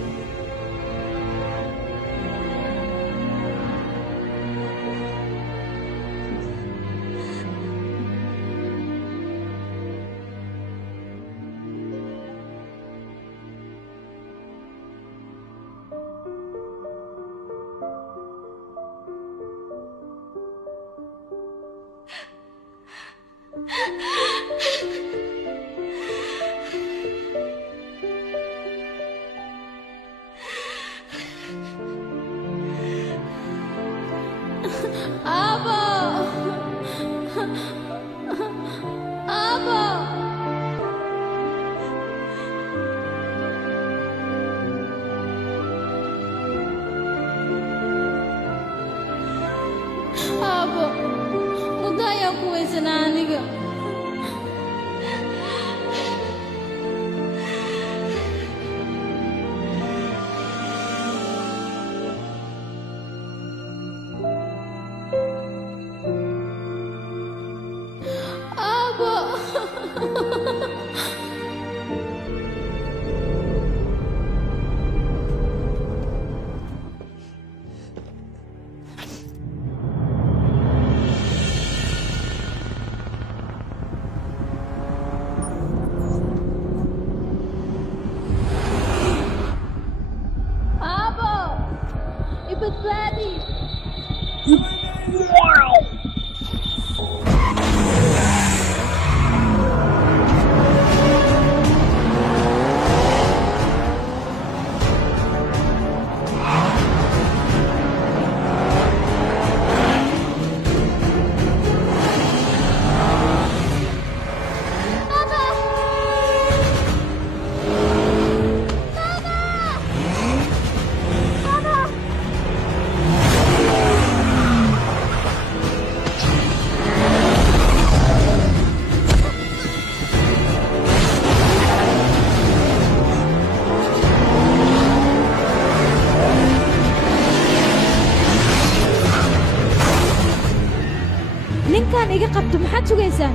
qabto maxaad sugaysaan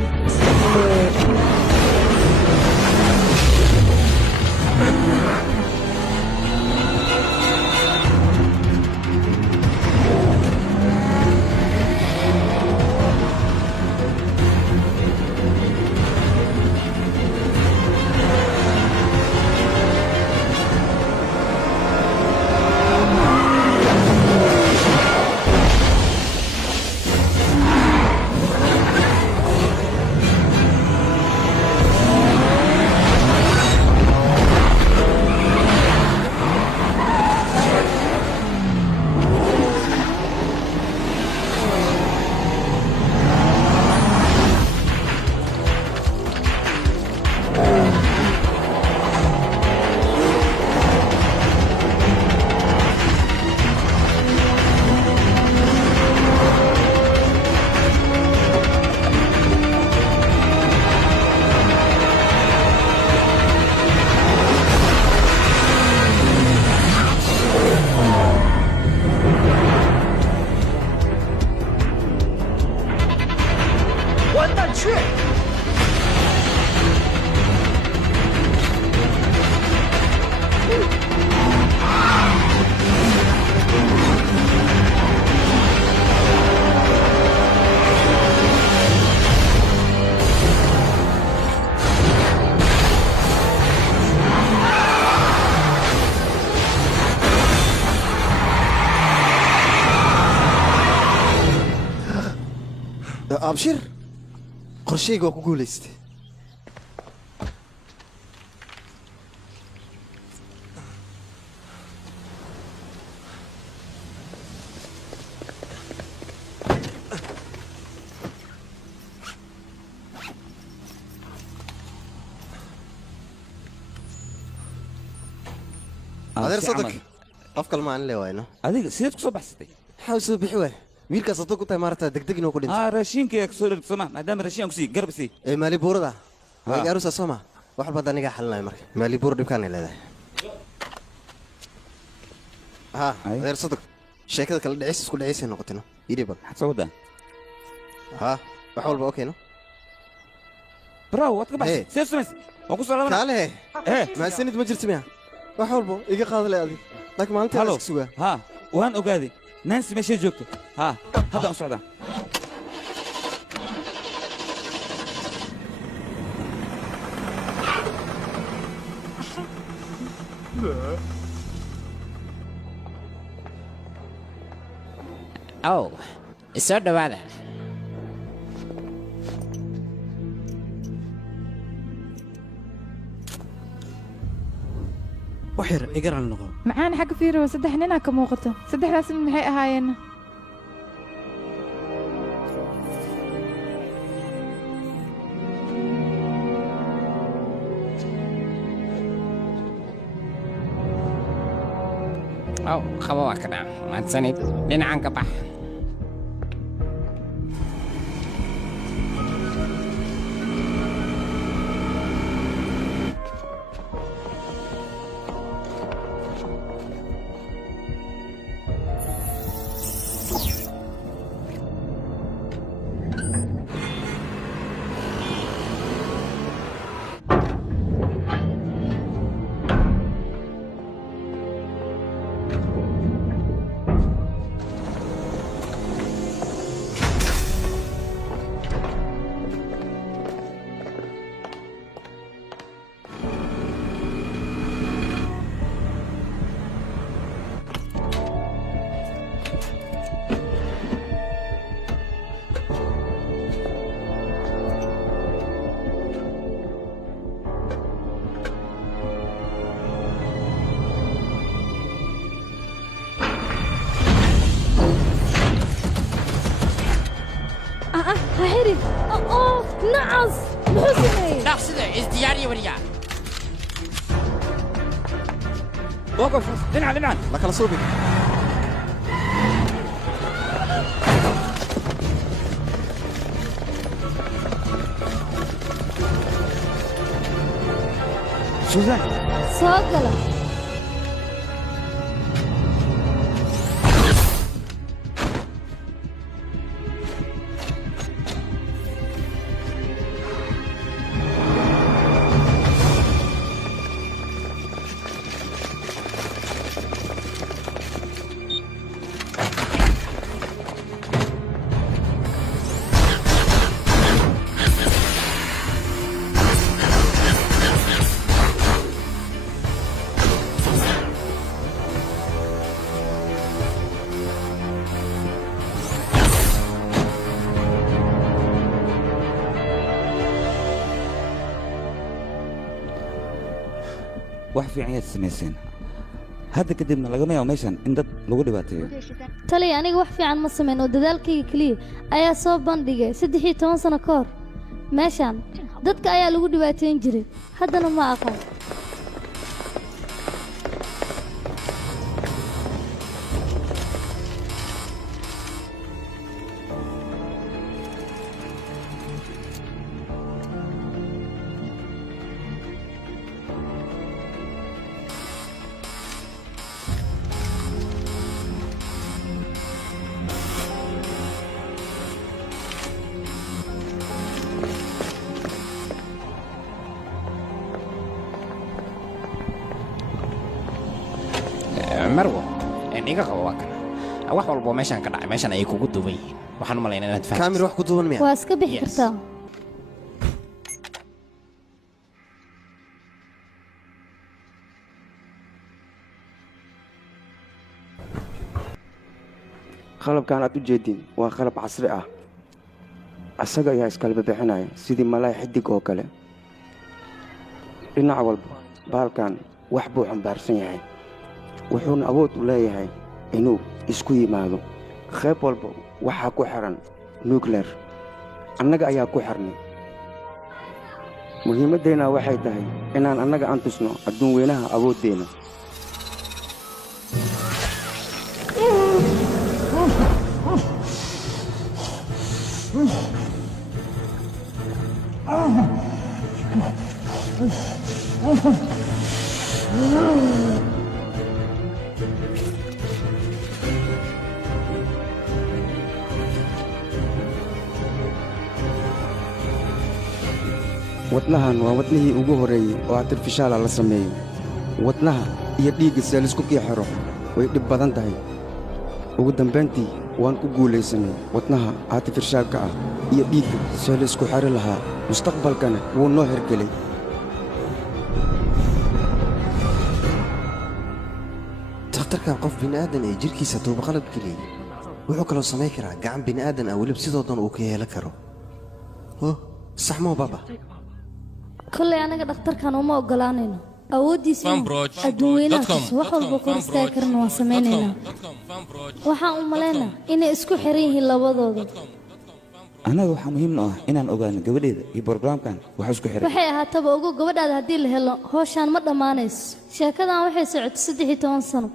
abshir qorshayga waa ku guulaystay adeer sadak qof kale ma aan leewayno adiga sideed ku soo baxsatay maxaa u soo bixi waay wiilkaas haduu ku tahay maarata degdeg inuu ku dhinto raashinkayga kasoo dherg sooma maadaama raashin aan ku sii garab sii ee maali buurada waa gaarusa sooma wax walba anigaa xalinayo marka maali buura dhibkaanay leedahay ha adeer sadak sheekada kala dhicis isku dhicisay noqotino yidhi bal maxaad soo wadaa ha wax walba okayno bravo waad ka baxsay sideed samaysay waan ku soo laabana kaale mahadsanid ma jirto miya wax walba iga qaadale adig laakiin maalintii iska sugaa ha waan ogaaday nancy meeshay joogto ha haddaan u socdaa ow isoo dhowaada wax yar igaran noqo maxaan xagga fiiriyo saddex ninaa ka muuqato saddexdaas nin maxay ahaayeen ow qabo waa ka dhac mahadsanid dhinacan ka bax هحرق نعص محسني لا سيدي ازدياري وريا وقف لنعن لنعن ما كان صوبي سوزان صاقلة wax fiican yaad samayseen hadda kadibna lagama yaabo meeshan in dad lagu dhibaateeyo taliya aniga wax fiican ma samayn oo dadaalkayga keliya ayaa soo bandhigay 13 sano ka hor meeshan dadka ayaa lagu dhibaateyn jiray haddana ma aqaan marwo iga qabo waa kana wax walba meeshan ka dhacay meeshan ay kugu duuban yihiin waxaan u malaynaa inaad fahamto kaamir wax ku duuban miya waa iska bixi kartaa qalabkan aad u jeedin waa qalab casri ah asaga ayaa iskalba bixinaya sidii malaay xidig oo kale dhinac walba baalkan wax buu xambaarsan yahay wuxuuna awood u leeyahay inuu isku yimaado qayb walba waxaa ku xihan nukleer annaga ayaa ku xirnay muhiimaddeenna waxay tahay inaan annaga aan tusno adduun weynaha awooddeenna wadnahan waa wadnihii ugu horreeyey oo artifishaala la sameeyo wadnaha iyo dhiigga see laisku kii xiro way dhib badan tahay ugu dambayntii waan ku guulaysanay wadnaha artifishaalka ah iyo dhiigga see laisku xiri lahaa mustaqbalkana wuu noo hergelay takhtarkan qof bini'aadan ee jidhkiisa tuubaqalab geliyey wuxuu kaloo samayn karaa gacan bini'aadan ah welib sidoodan uu ka yeelan karo sax moo baba kollay anaga dhakhtarkan uma ogolaanayno awooddiisa adduun weynahaas wax walba kor istaagi karana waan samaynaynaa waxaan u malaynaa inay isku xiran yihiin labadooda annaga waxaa muhiim noo ah inaan ogaano gabadheeda iyo brogramkan wax isku xiran waxay ahaataba ogo gabadhaada haddii la helo howshaan ma dhammaanayso sheekadan waxay socotay 13 sano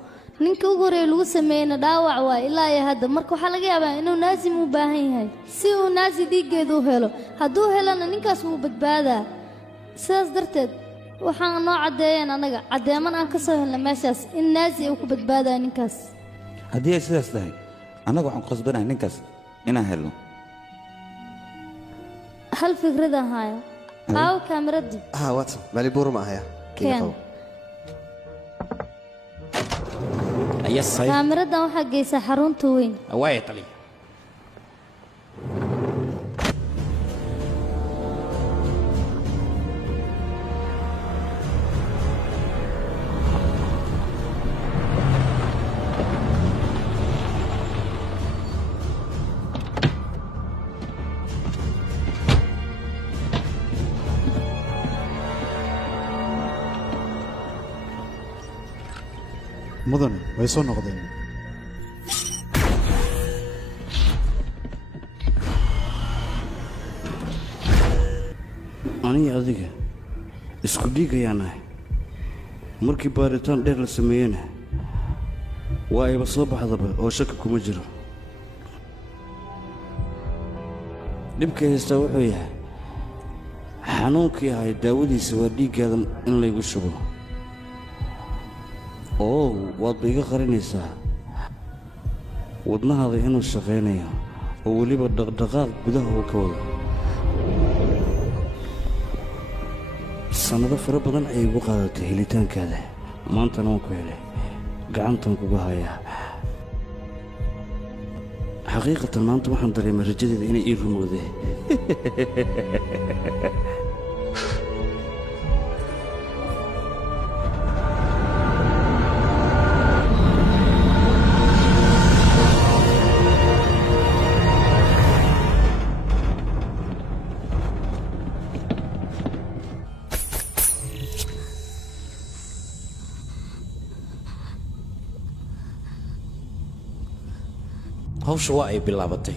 ninka ugu horreeya lagu sameeyeyna dhaawac waa ilaa iyo hadda marka waxaa laga yaabaa inuu naasim u baahan yahay si uu naasi dhiiggeedu u helo hadduu helana ninkaas wuu badbaadaa sidaas darteed waxaan noo caddeeyeen annaga caddeeman aan ka soo helna meeshaas in naasi uu ku badbaadaya ninkaas haddii ay sidaas tahay annaga waxaan ku qasbanahay ninkaas inaan helno hal fikradaan haya aawo kaamiradii watson maaliburu ma ahaya keen kaamiradan waxaa geysaa xarunta weyn waaya taliya mudane way soo noqdeen aniga adiga isku dhiig ayaan nahay markii baaritaan dheer la sameeyena waa ayba soo baxdaba oo shaki kuma jiro dhibka haystaa wuxuu yahay xanuunkii ahay daawadiisa waa dhiiggaada in laygu shubo waad ba iga qarinaysaa wadnahaada inuu shaqaynayo oo weliba dhaqdhaqaaq gudaha uu ka wado sannado fara badan ayay igu qaadatay helitaankaada maantana waan ku helay gacantan kuga hayaa xaqiiqatan maanta waxaan dareemay rajadeeda inay ii rumowday hawsha waa ay bilaabatay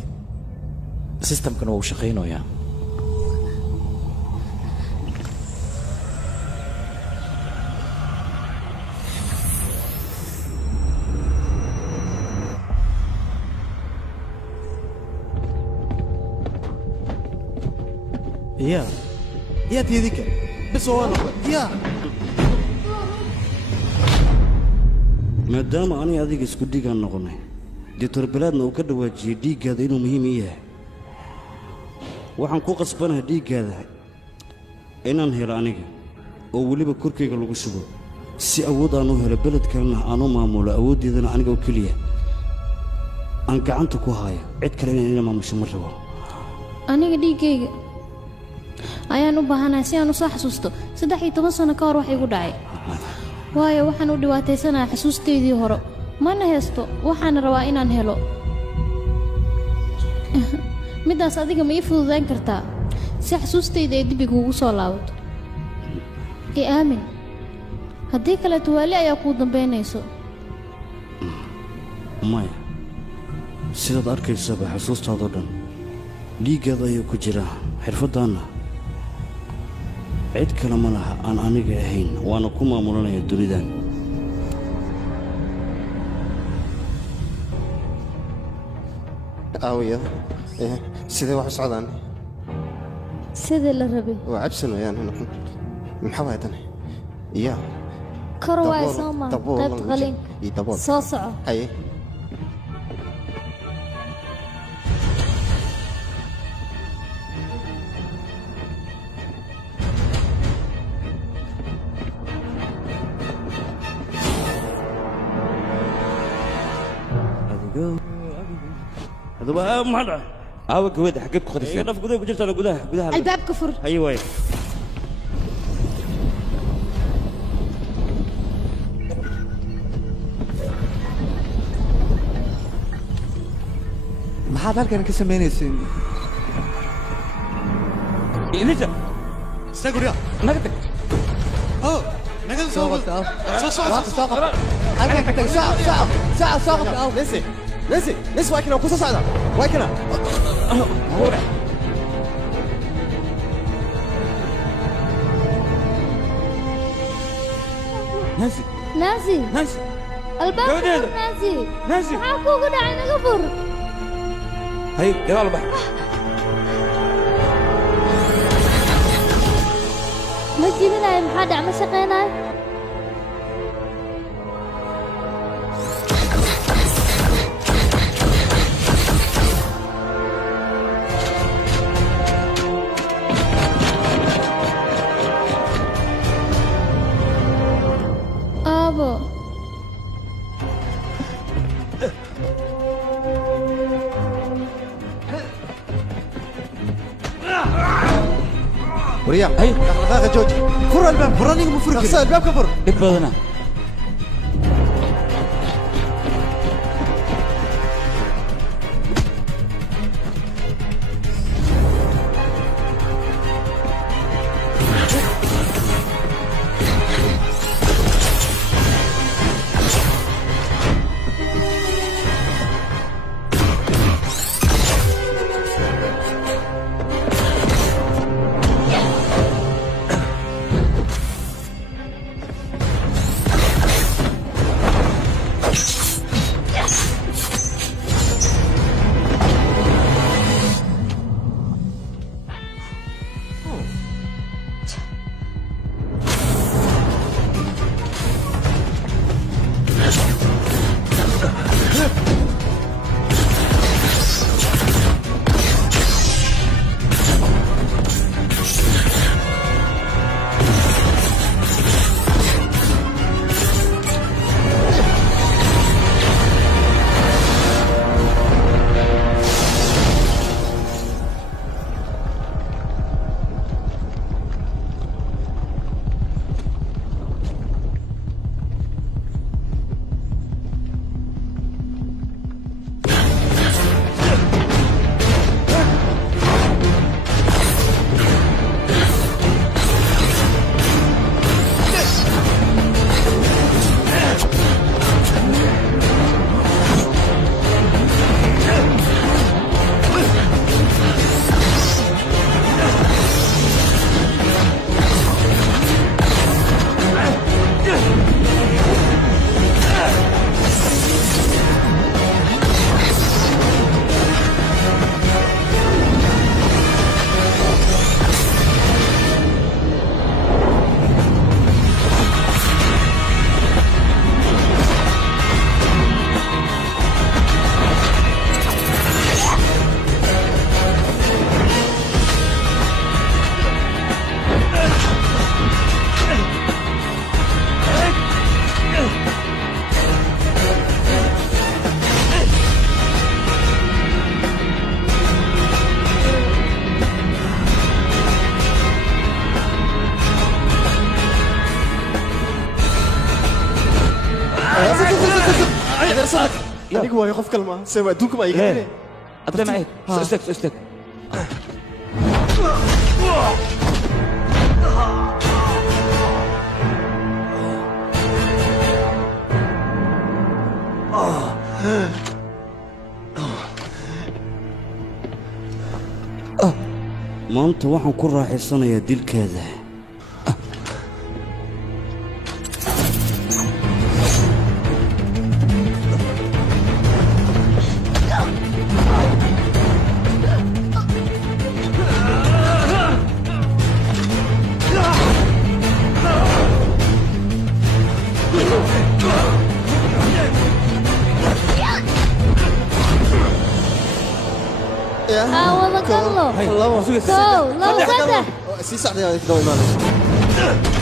systemkana waa u shaqaynayaa يا تيديك بس وانا يا maadaama aniga adiga isku dhigaan noqonay dictor bilaadna uu ka dhawaajiyey dhiiggaada inuu muhiim ii yahay waxaan ku qasbanahay dhiiggaada inaan helo aniga oo weliba korkayga lagu sugo si awood aan u helo beledkanna aan u maamulo awooddeedana aniga oo keliya aan gacanta ku haayo cid kale inaan ila maamusho ma rabo aniga dhiiggayga ayaan u baahanahay si aan u soo xasuusto 13 sano ka hor wax igu dhacay waayo waxaan u dhibaataysanahay xasuusteedii hore mana haysto waxaan rabaa inaan helo midaas adiga ma ii fududayn kartaa si xasuusteyda ay dib igugu soo laabato ee aamin haddii kale tuwaali ayaa kuu dambaynayso maya sidaad arkaysaba xasuustaadoo dhan dhiiggaada ayuu ku jiraa xirfaddaanna cid kale ma laha aan aniga ahayn waana ku maamulanaya dunidan aawiya sidee wax u socdaan sidii la rabay waa cabsan wayaan maxaa waay tani iya kor waay soo maa qaybta qaliinka soo soco haye هذا ما حدا aawa gabadha xageed ku qadisay naf gudaha ku jirtaan gudaha albaabka fur haye waay maxaad halkan ka samaynayseen ilija saguriya naga tag oh naga soo qabta soo qabta halkan ka tag soo qabta نسي واكنا وكوسا صعدة واكنا ناسي الباب ناسي معاكو قد عينا قفر هاي يلا البحر ما تجيبنا يا محادع ما شقينا وريا هاي دقيقة جوج فر الباب فراني مفرق الباب كفر بدنا صدق anigu waayo qof kale maaha se waa adduunka ma iga tiri أبدأ معي استك maanta waxaan ku raaxaysanayaa dilkaada wada gallo kow labo saddex sii socday kadaw imaanaysa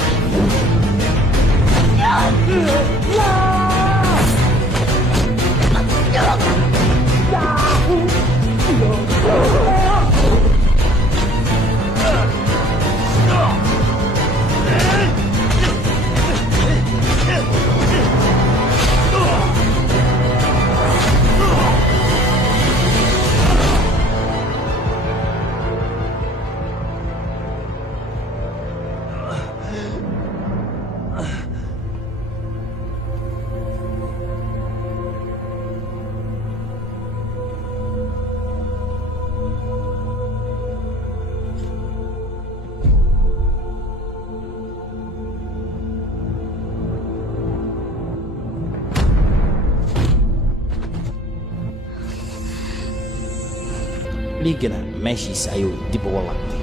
dhiiggana meeshiisa ayuu dib uga laabtay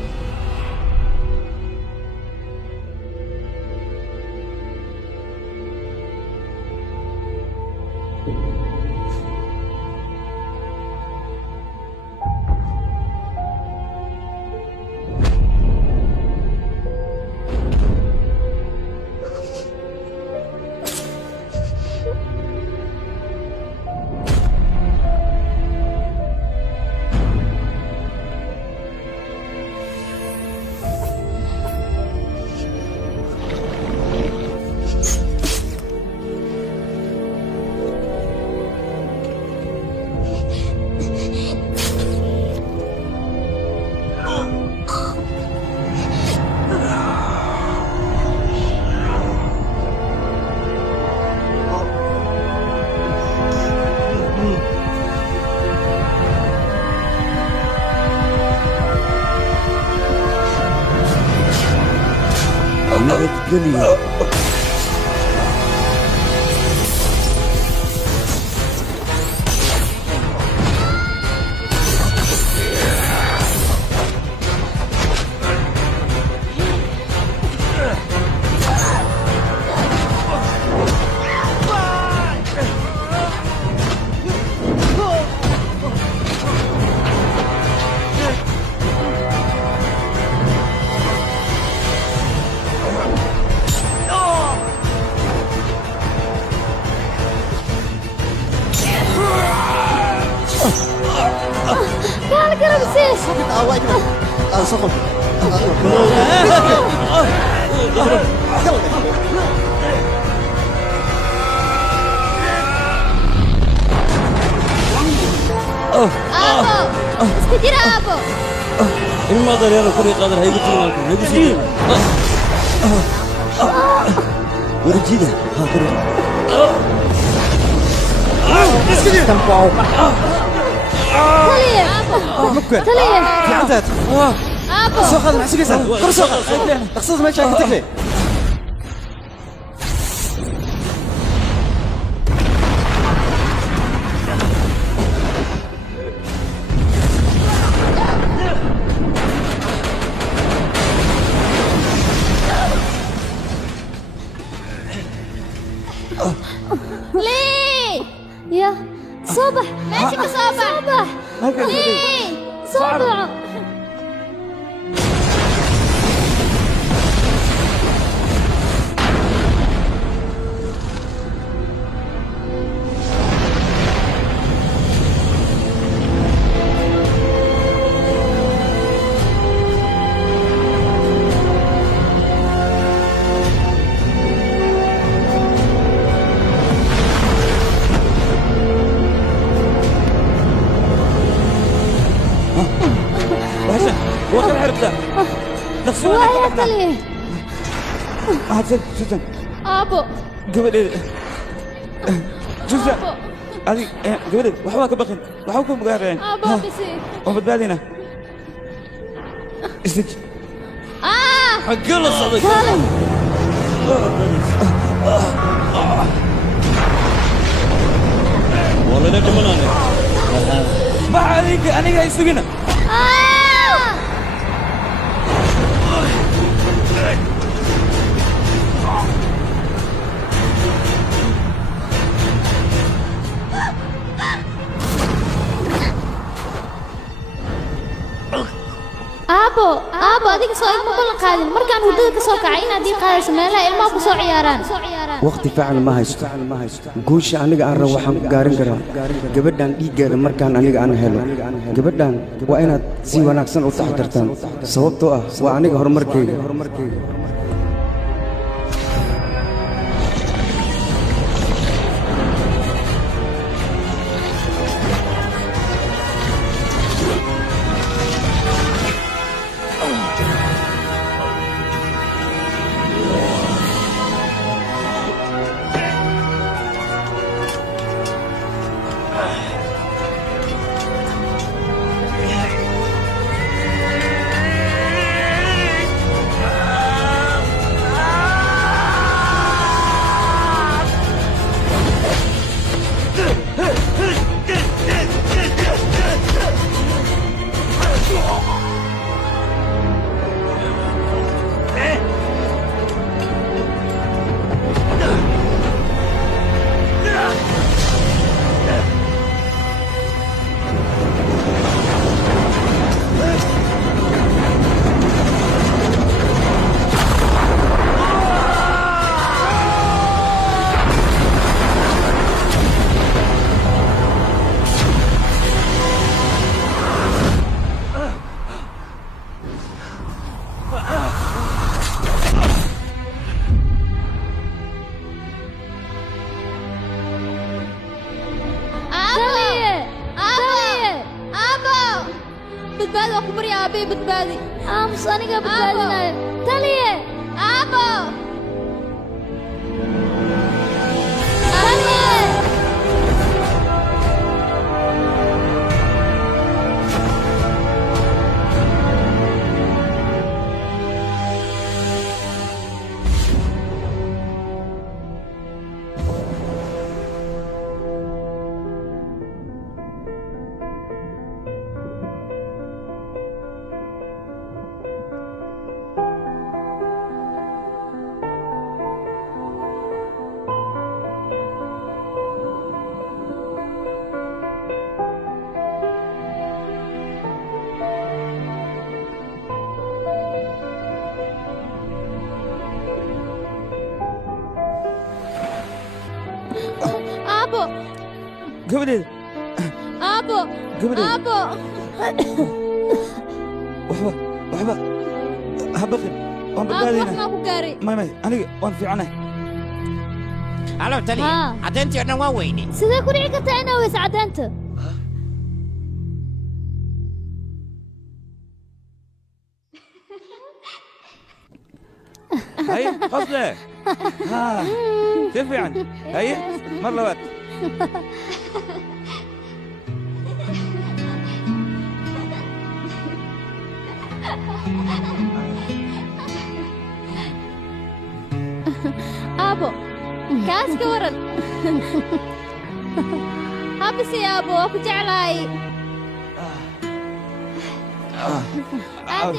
nabadgelyo isku jira aabo ilma dareero kuri qadar haygu timaad haygu sii warjida ha kuri taliye fiicantaad aabo soo qaad maxaa sugaysaa kor soo qaad dhaqsada meesha ka tagne يا صبح ماشي صبح ليه صبح taliye mahadsan susan aabo gabadheeda susan adig gabadheed waxbaa ka baqin waxba ku mugaareen aabo bisi oo badbaadina istaji xagee la socday والله ده من انا ما عليك انا جاي سجن aabo adiga soo igma ballan qaadin markaan hurdada ka soo kacay inaad ii qaadayso meelaha ilmaha ku soo ciyaaraan waqti fiican ma haysto guusha aniga aan rabo waxaan ku gaarin karaa gabadhan dhiiggeeda markaan aniga aan helo gabadhan waa inaad si wanaagsan u taxadartaan sababtoo ah waa aniga horumarkeyga gabadheeda aabo aabo waxba ha baqin waan badbaadaynaa ku gaaray may aniga waan fiicanahay halo taliya caddayntii oo dhan waa weyne sidee ku dhici kartaa inaa weysa caddaynta هيا قصده ها كيف يعني هيا مرة بعد أبو كاس كورن هابسي يا أبو أكو جعلاي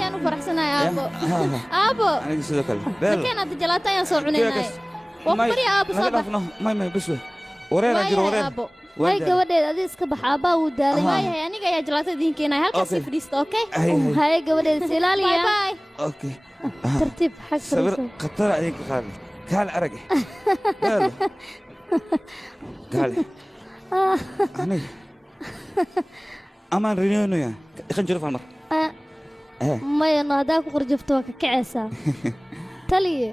أنا فرحسنا يا أبو أبو أنا قصدي كلام لكن أنت جلاتي يا صورني وقبل يا أبو صبح ما بس ورينا جرو ورينا هاي gabadheed adiga iska bax aabaa uu daalay waayahay aniga ayaa jalaatada idin keenay halkaas fadhiisto okay هاي gabadheed ilaaliya باي اوكي tartiib xag صبر قطر عليك قال قال ارجع قال انا امان رينيو يا خنجر في المر maya no haddaa ku qorjafto waa ka kacaysaa taliye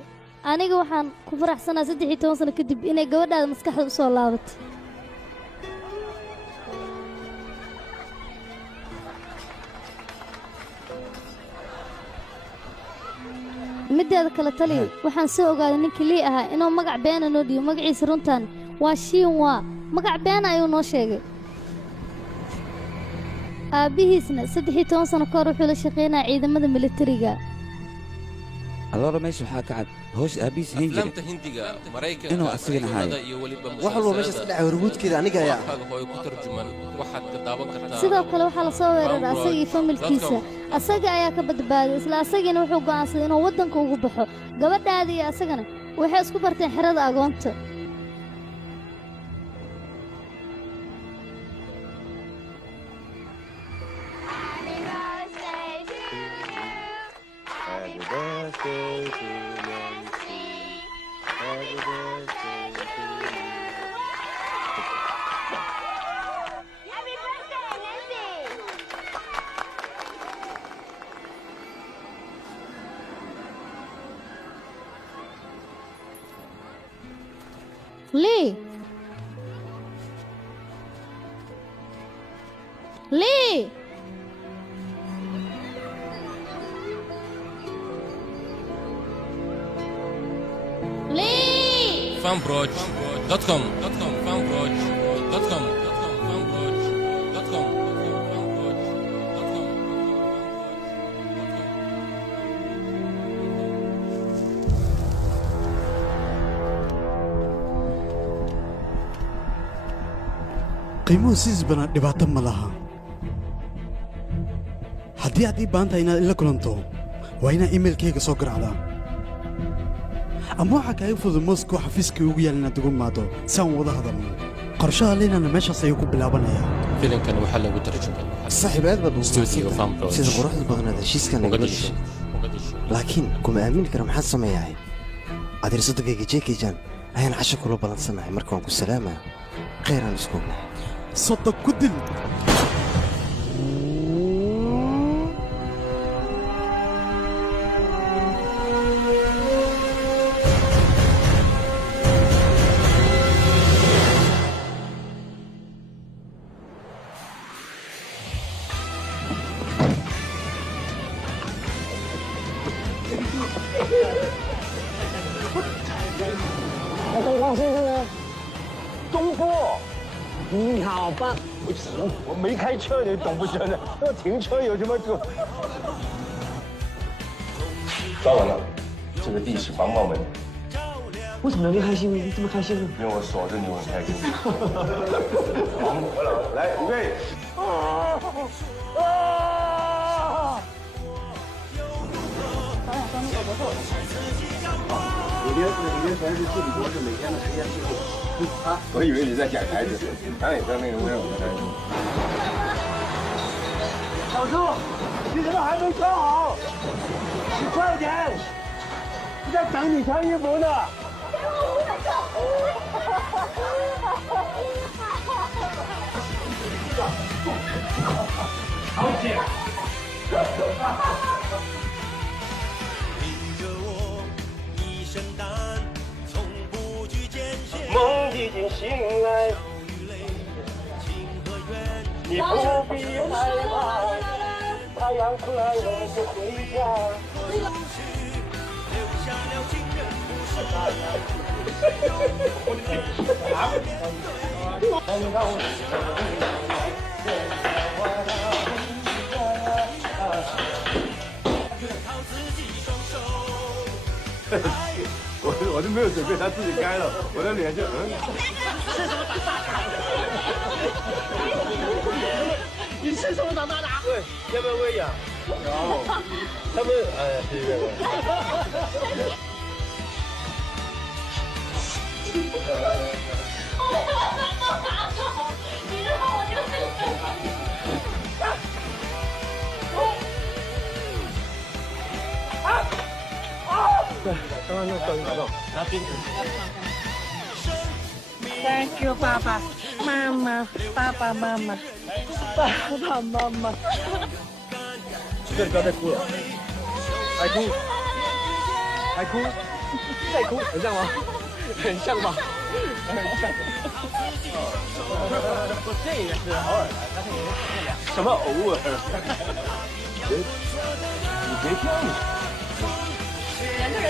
aniga waxaan ku faraxsanaa 13 sano kadib inay gabadhaada maskaxda u soo laabatay mideeda kale tali waxaan soo ogaaday ninkii lii ahaa inuu magac beena noo dhiibo magaciisa runtan waa shiinwaa magac beena ayuu noo sheegay aabbihiisna 13 sano ka hor wuxuu la shaqaynaya ciidamada militariga alloora meesha waxaa ka cad hoosh aabiis hayn jiray aflaamta hindiga maraykanka inuu asigana haayo iyo weliba wax walba meeshaas ka dhacay hormuudkeeda aniga ayaa hooy ku tarjuman waxaad ka daawan kartaa sidoo kale waxaa la soo weeraray asaga iyo familkiisa asaga ayaa ka badbaaday isla asagina wuxuu go'aansaday inuu waddanka ugu baxo gabadhaada iyo asagana waxay isku barteen xerada agoonta Lee! Lee! Lee! fanbroch.com fanbroch.com qiimuhu siis banaan dhibaato ma laha haddii aad ii baahan tahay inaad ila kulanto waa inaad iimailkayga soo garacdaa ama waxaa kaaga fudud moskow xafiiskii ugu yaal inaad ugu imaado si aan wada hadalno qorshaha leynana meeshaas ayuu ku bilaabanayaa filimkan waxaa lagu tarjumay saaxiib aad baad studio fanbroch sida quruxda badanaad heshiiskan nagala gashay laakiin kuma aamini kara maxaan sameeyahay adeersadagayga jeekayjan ayaan casho kula balansanahay marka waan ku salaamaa khayraan isku ognahay صدق كدل东坡，你好棒！为什么？我没开车，你懂不懂的？那停车有什么就？抓完了，这个地是防盗门。为什么能开心？你这么开心呢？因为我锁着你，我才开心。好，我老来，预备。你的全是自己博士每天的实验记录。我以为你在讲台子，哪里在那个温柔的台子？小叔，你怎么还没穿好？你快点！你在等你穿衣服呢。好姐。梦已经醒来，你不必害怕，太阳出来了就回家。我都没有准备，他自己开了，我的脸就你吃什么长大的？对，要不要喂养？有，他们谢谢。你让我对，刚刚那抖音活动，拿冰。Thank you， 爸爸妈妈，爸爸妈妈，爸爸妈妈。这不要再哭了，还哭，还哭，再哭，很像吗？很像吧？很像。我这个是偶尔的，但是你那两什么偶尔？你别跳你。这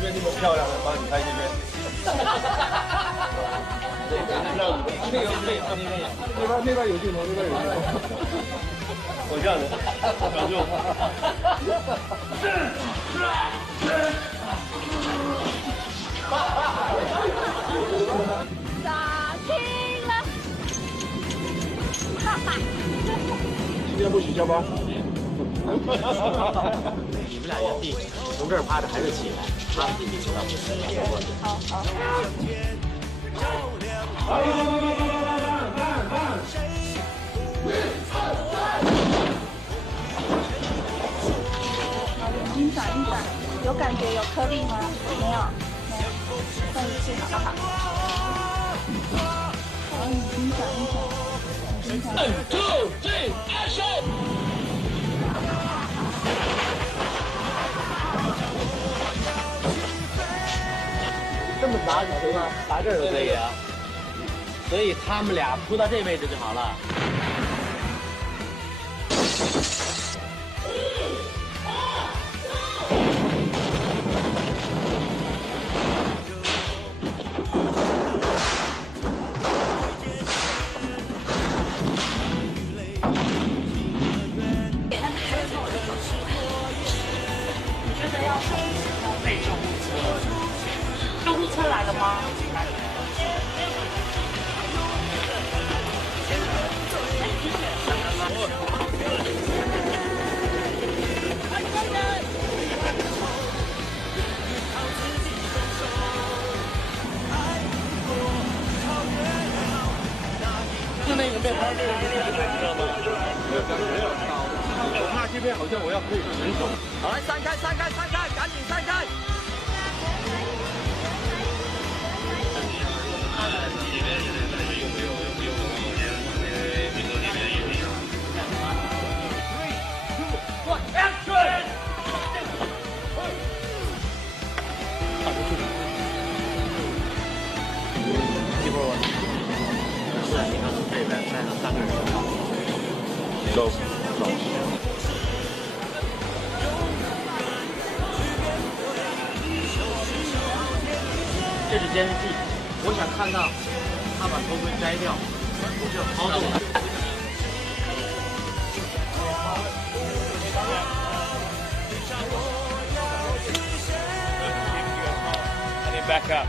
边那么漂亮的，帮你拍这边。那边有镜头，那边有镜头。我这样的，小舅。打听了。今天不许加班。你们俩原地从这儿趴着还是起来，他们自己知道。眼睛转一转，有感觉有颗粒吗？没有，没有。再一次，好不好？眼睛转一转，眼睛转。1, 2, 3, action！这么打你可以吗？打这儿都可以啊。所以他们俩扑到这位置就好了。救护车来了吗？是那个面包店的知道吗？我怕这边好像我要配合人手。好，来散开，散开，散开，赶紧散开！一会儿我出来，你看这边站了3个人。走。这是监视器，我想看到他把头盔摘掉，我就操纵他。Back up.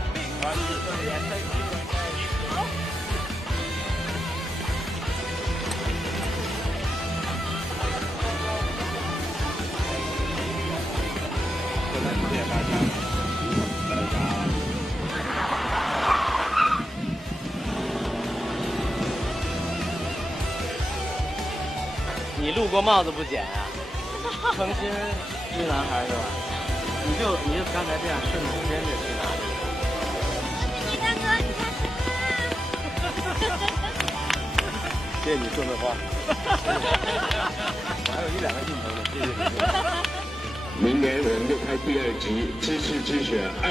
你路过帽子不捡啊？诚心追男孩是吧？你就刚才这样顺着时间就去拿去。大哥，你看。谢谢你送的花。还有1、2个镜头呢，谢谢你。明年我们就开第2集《知识之选2》。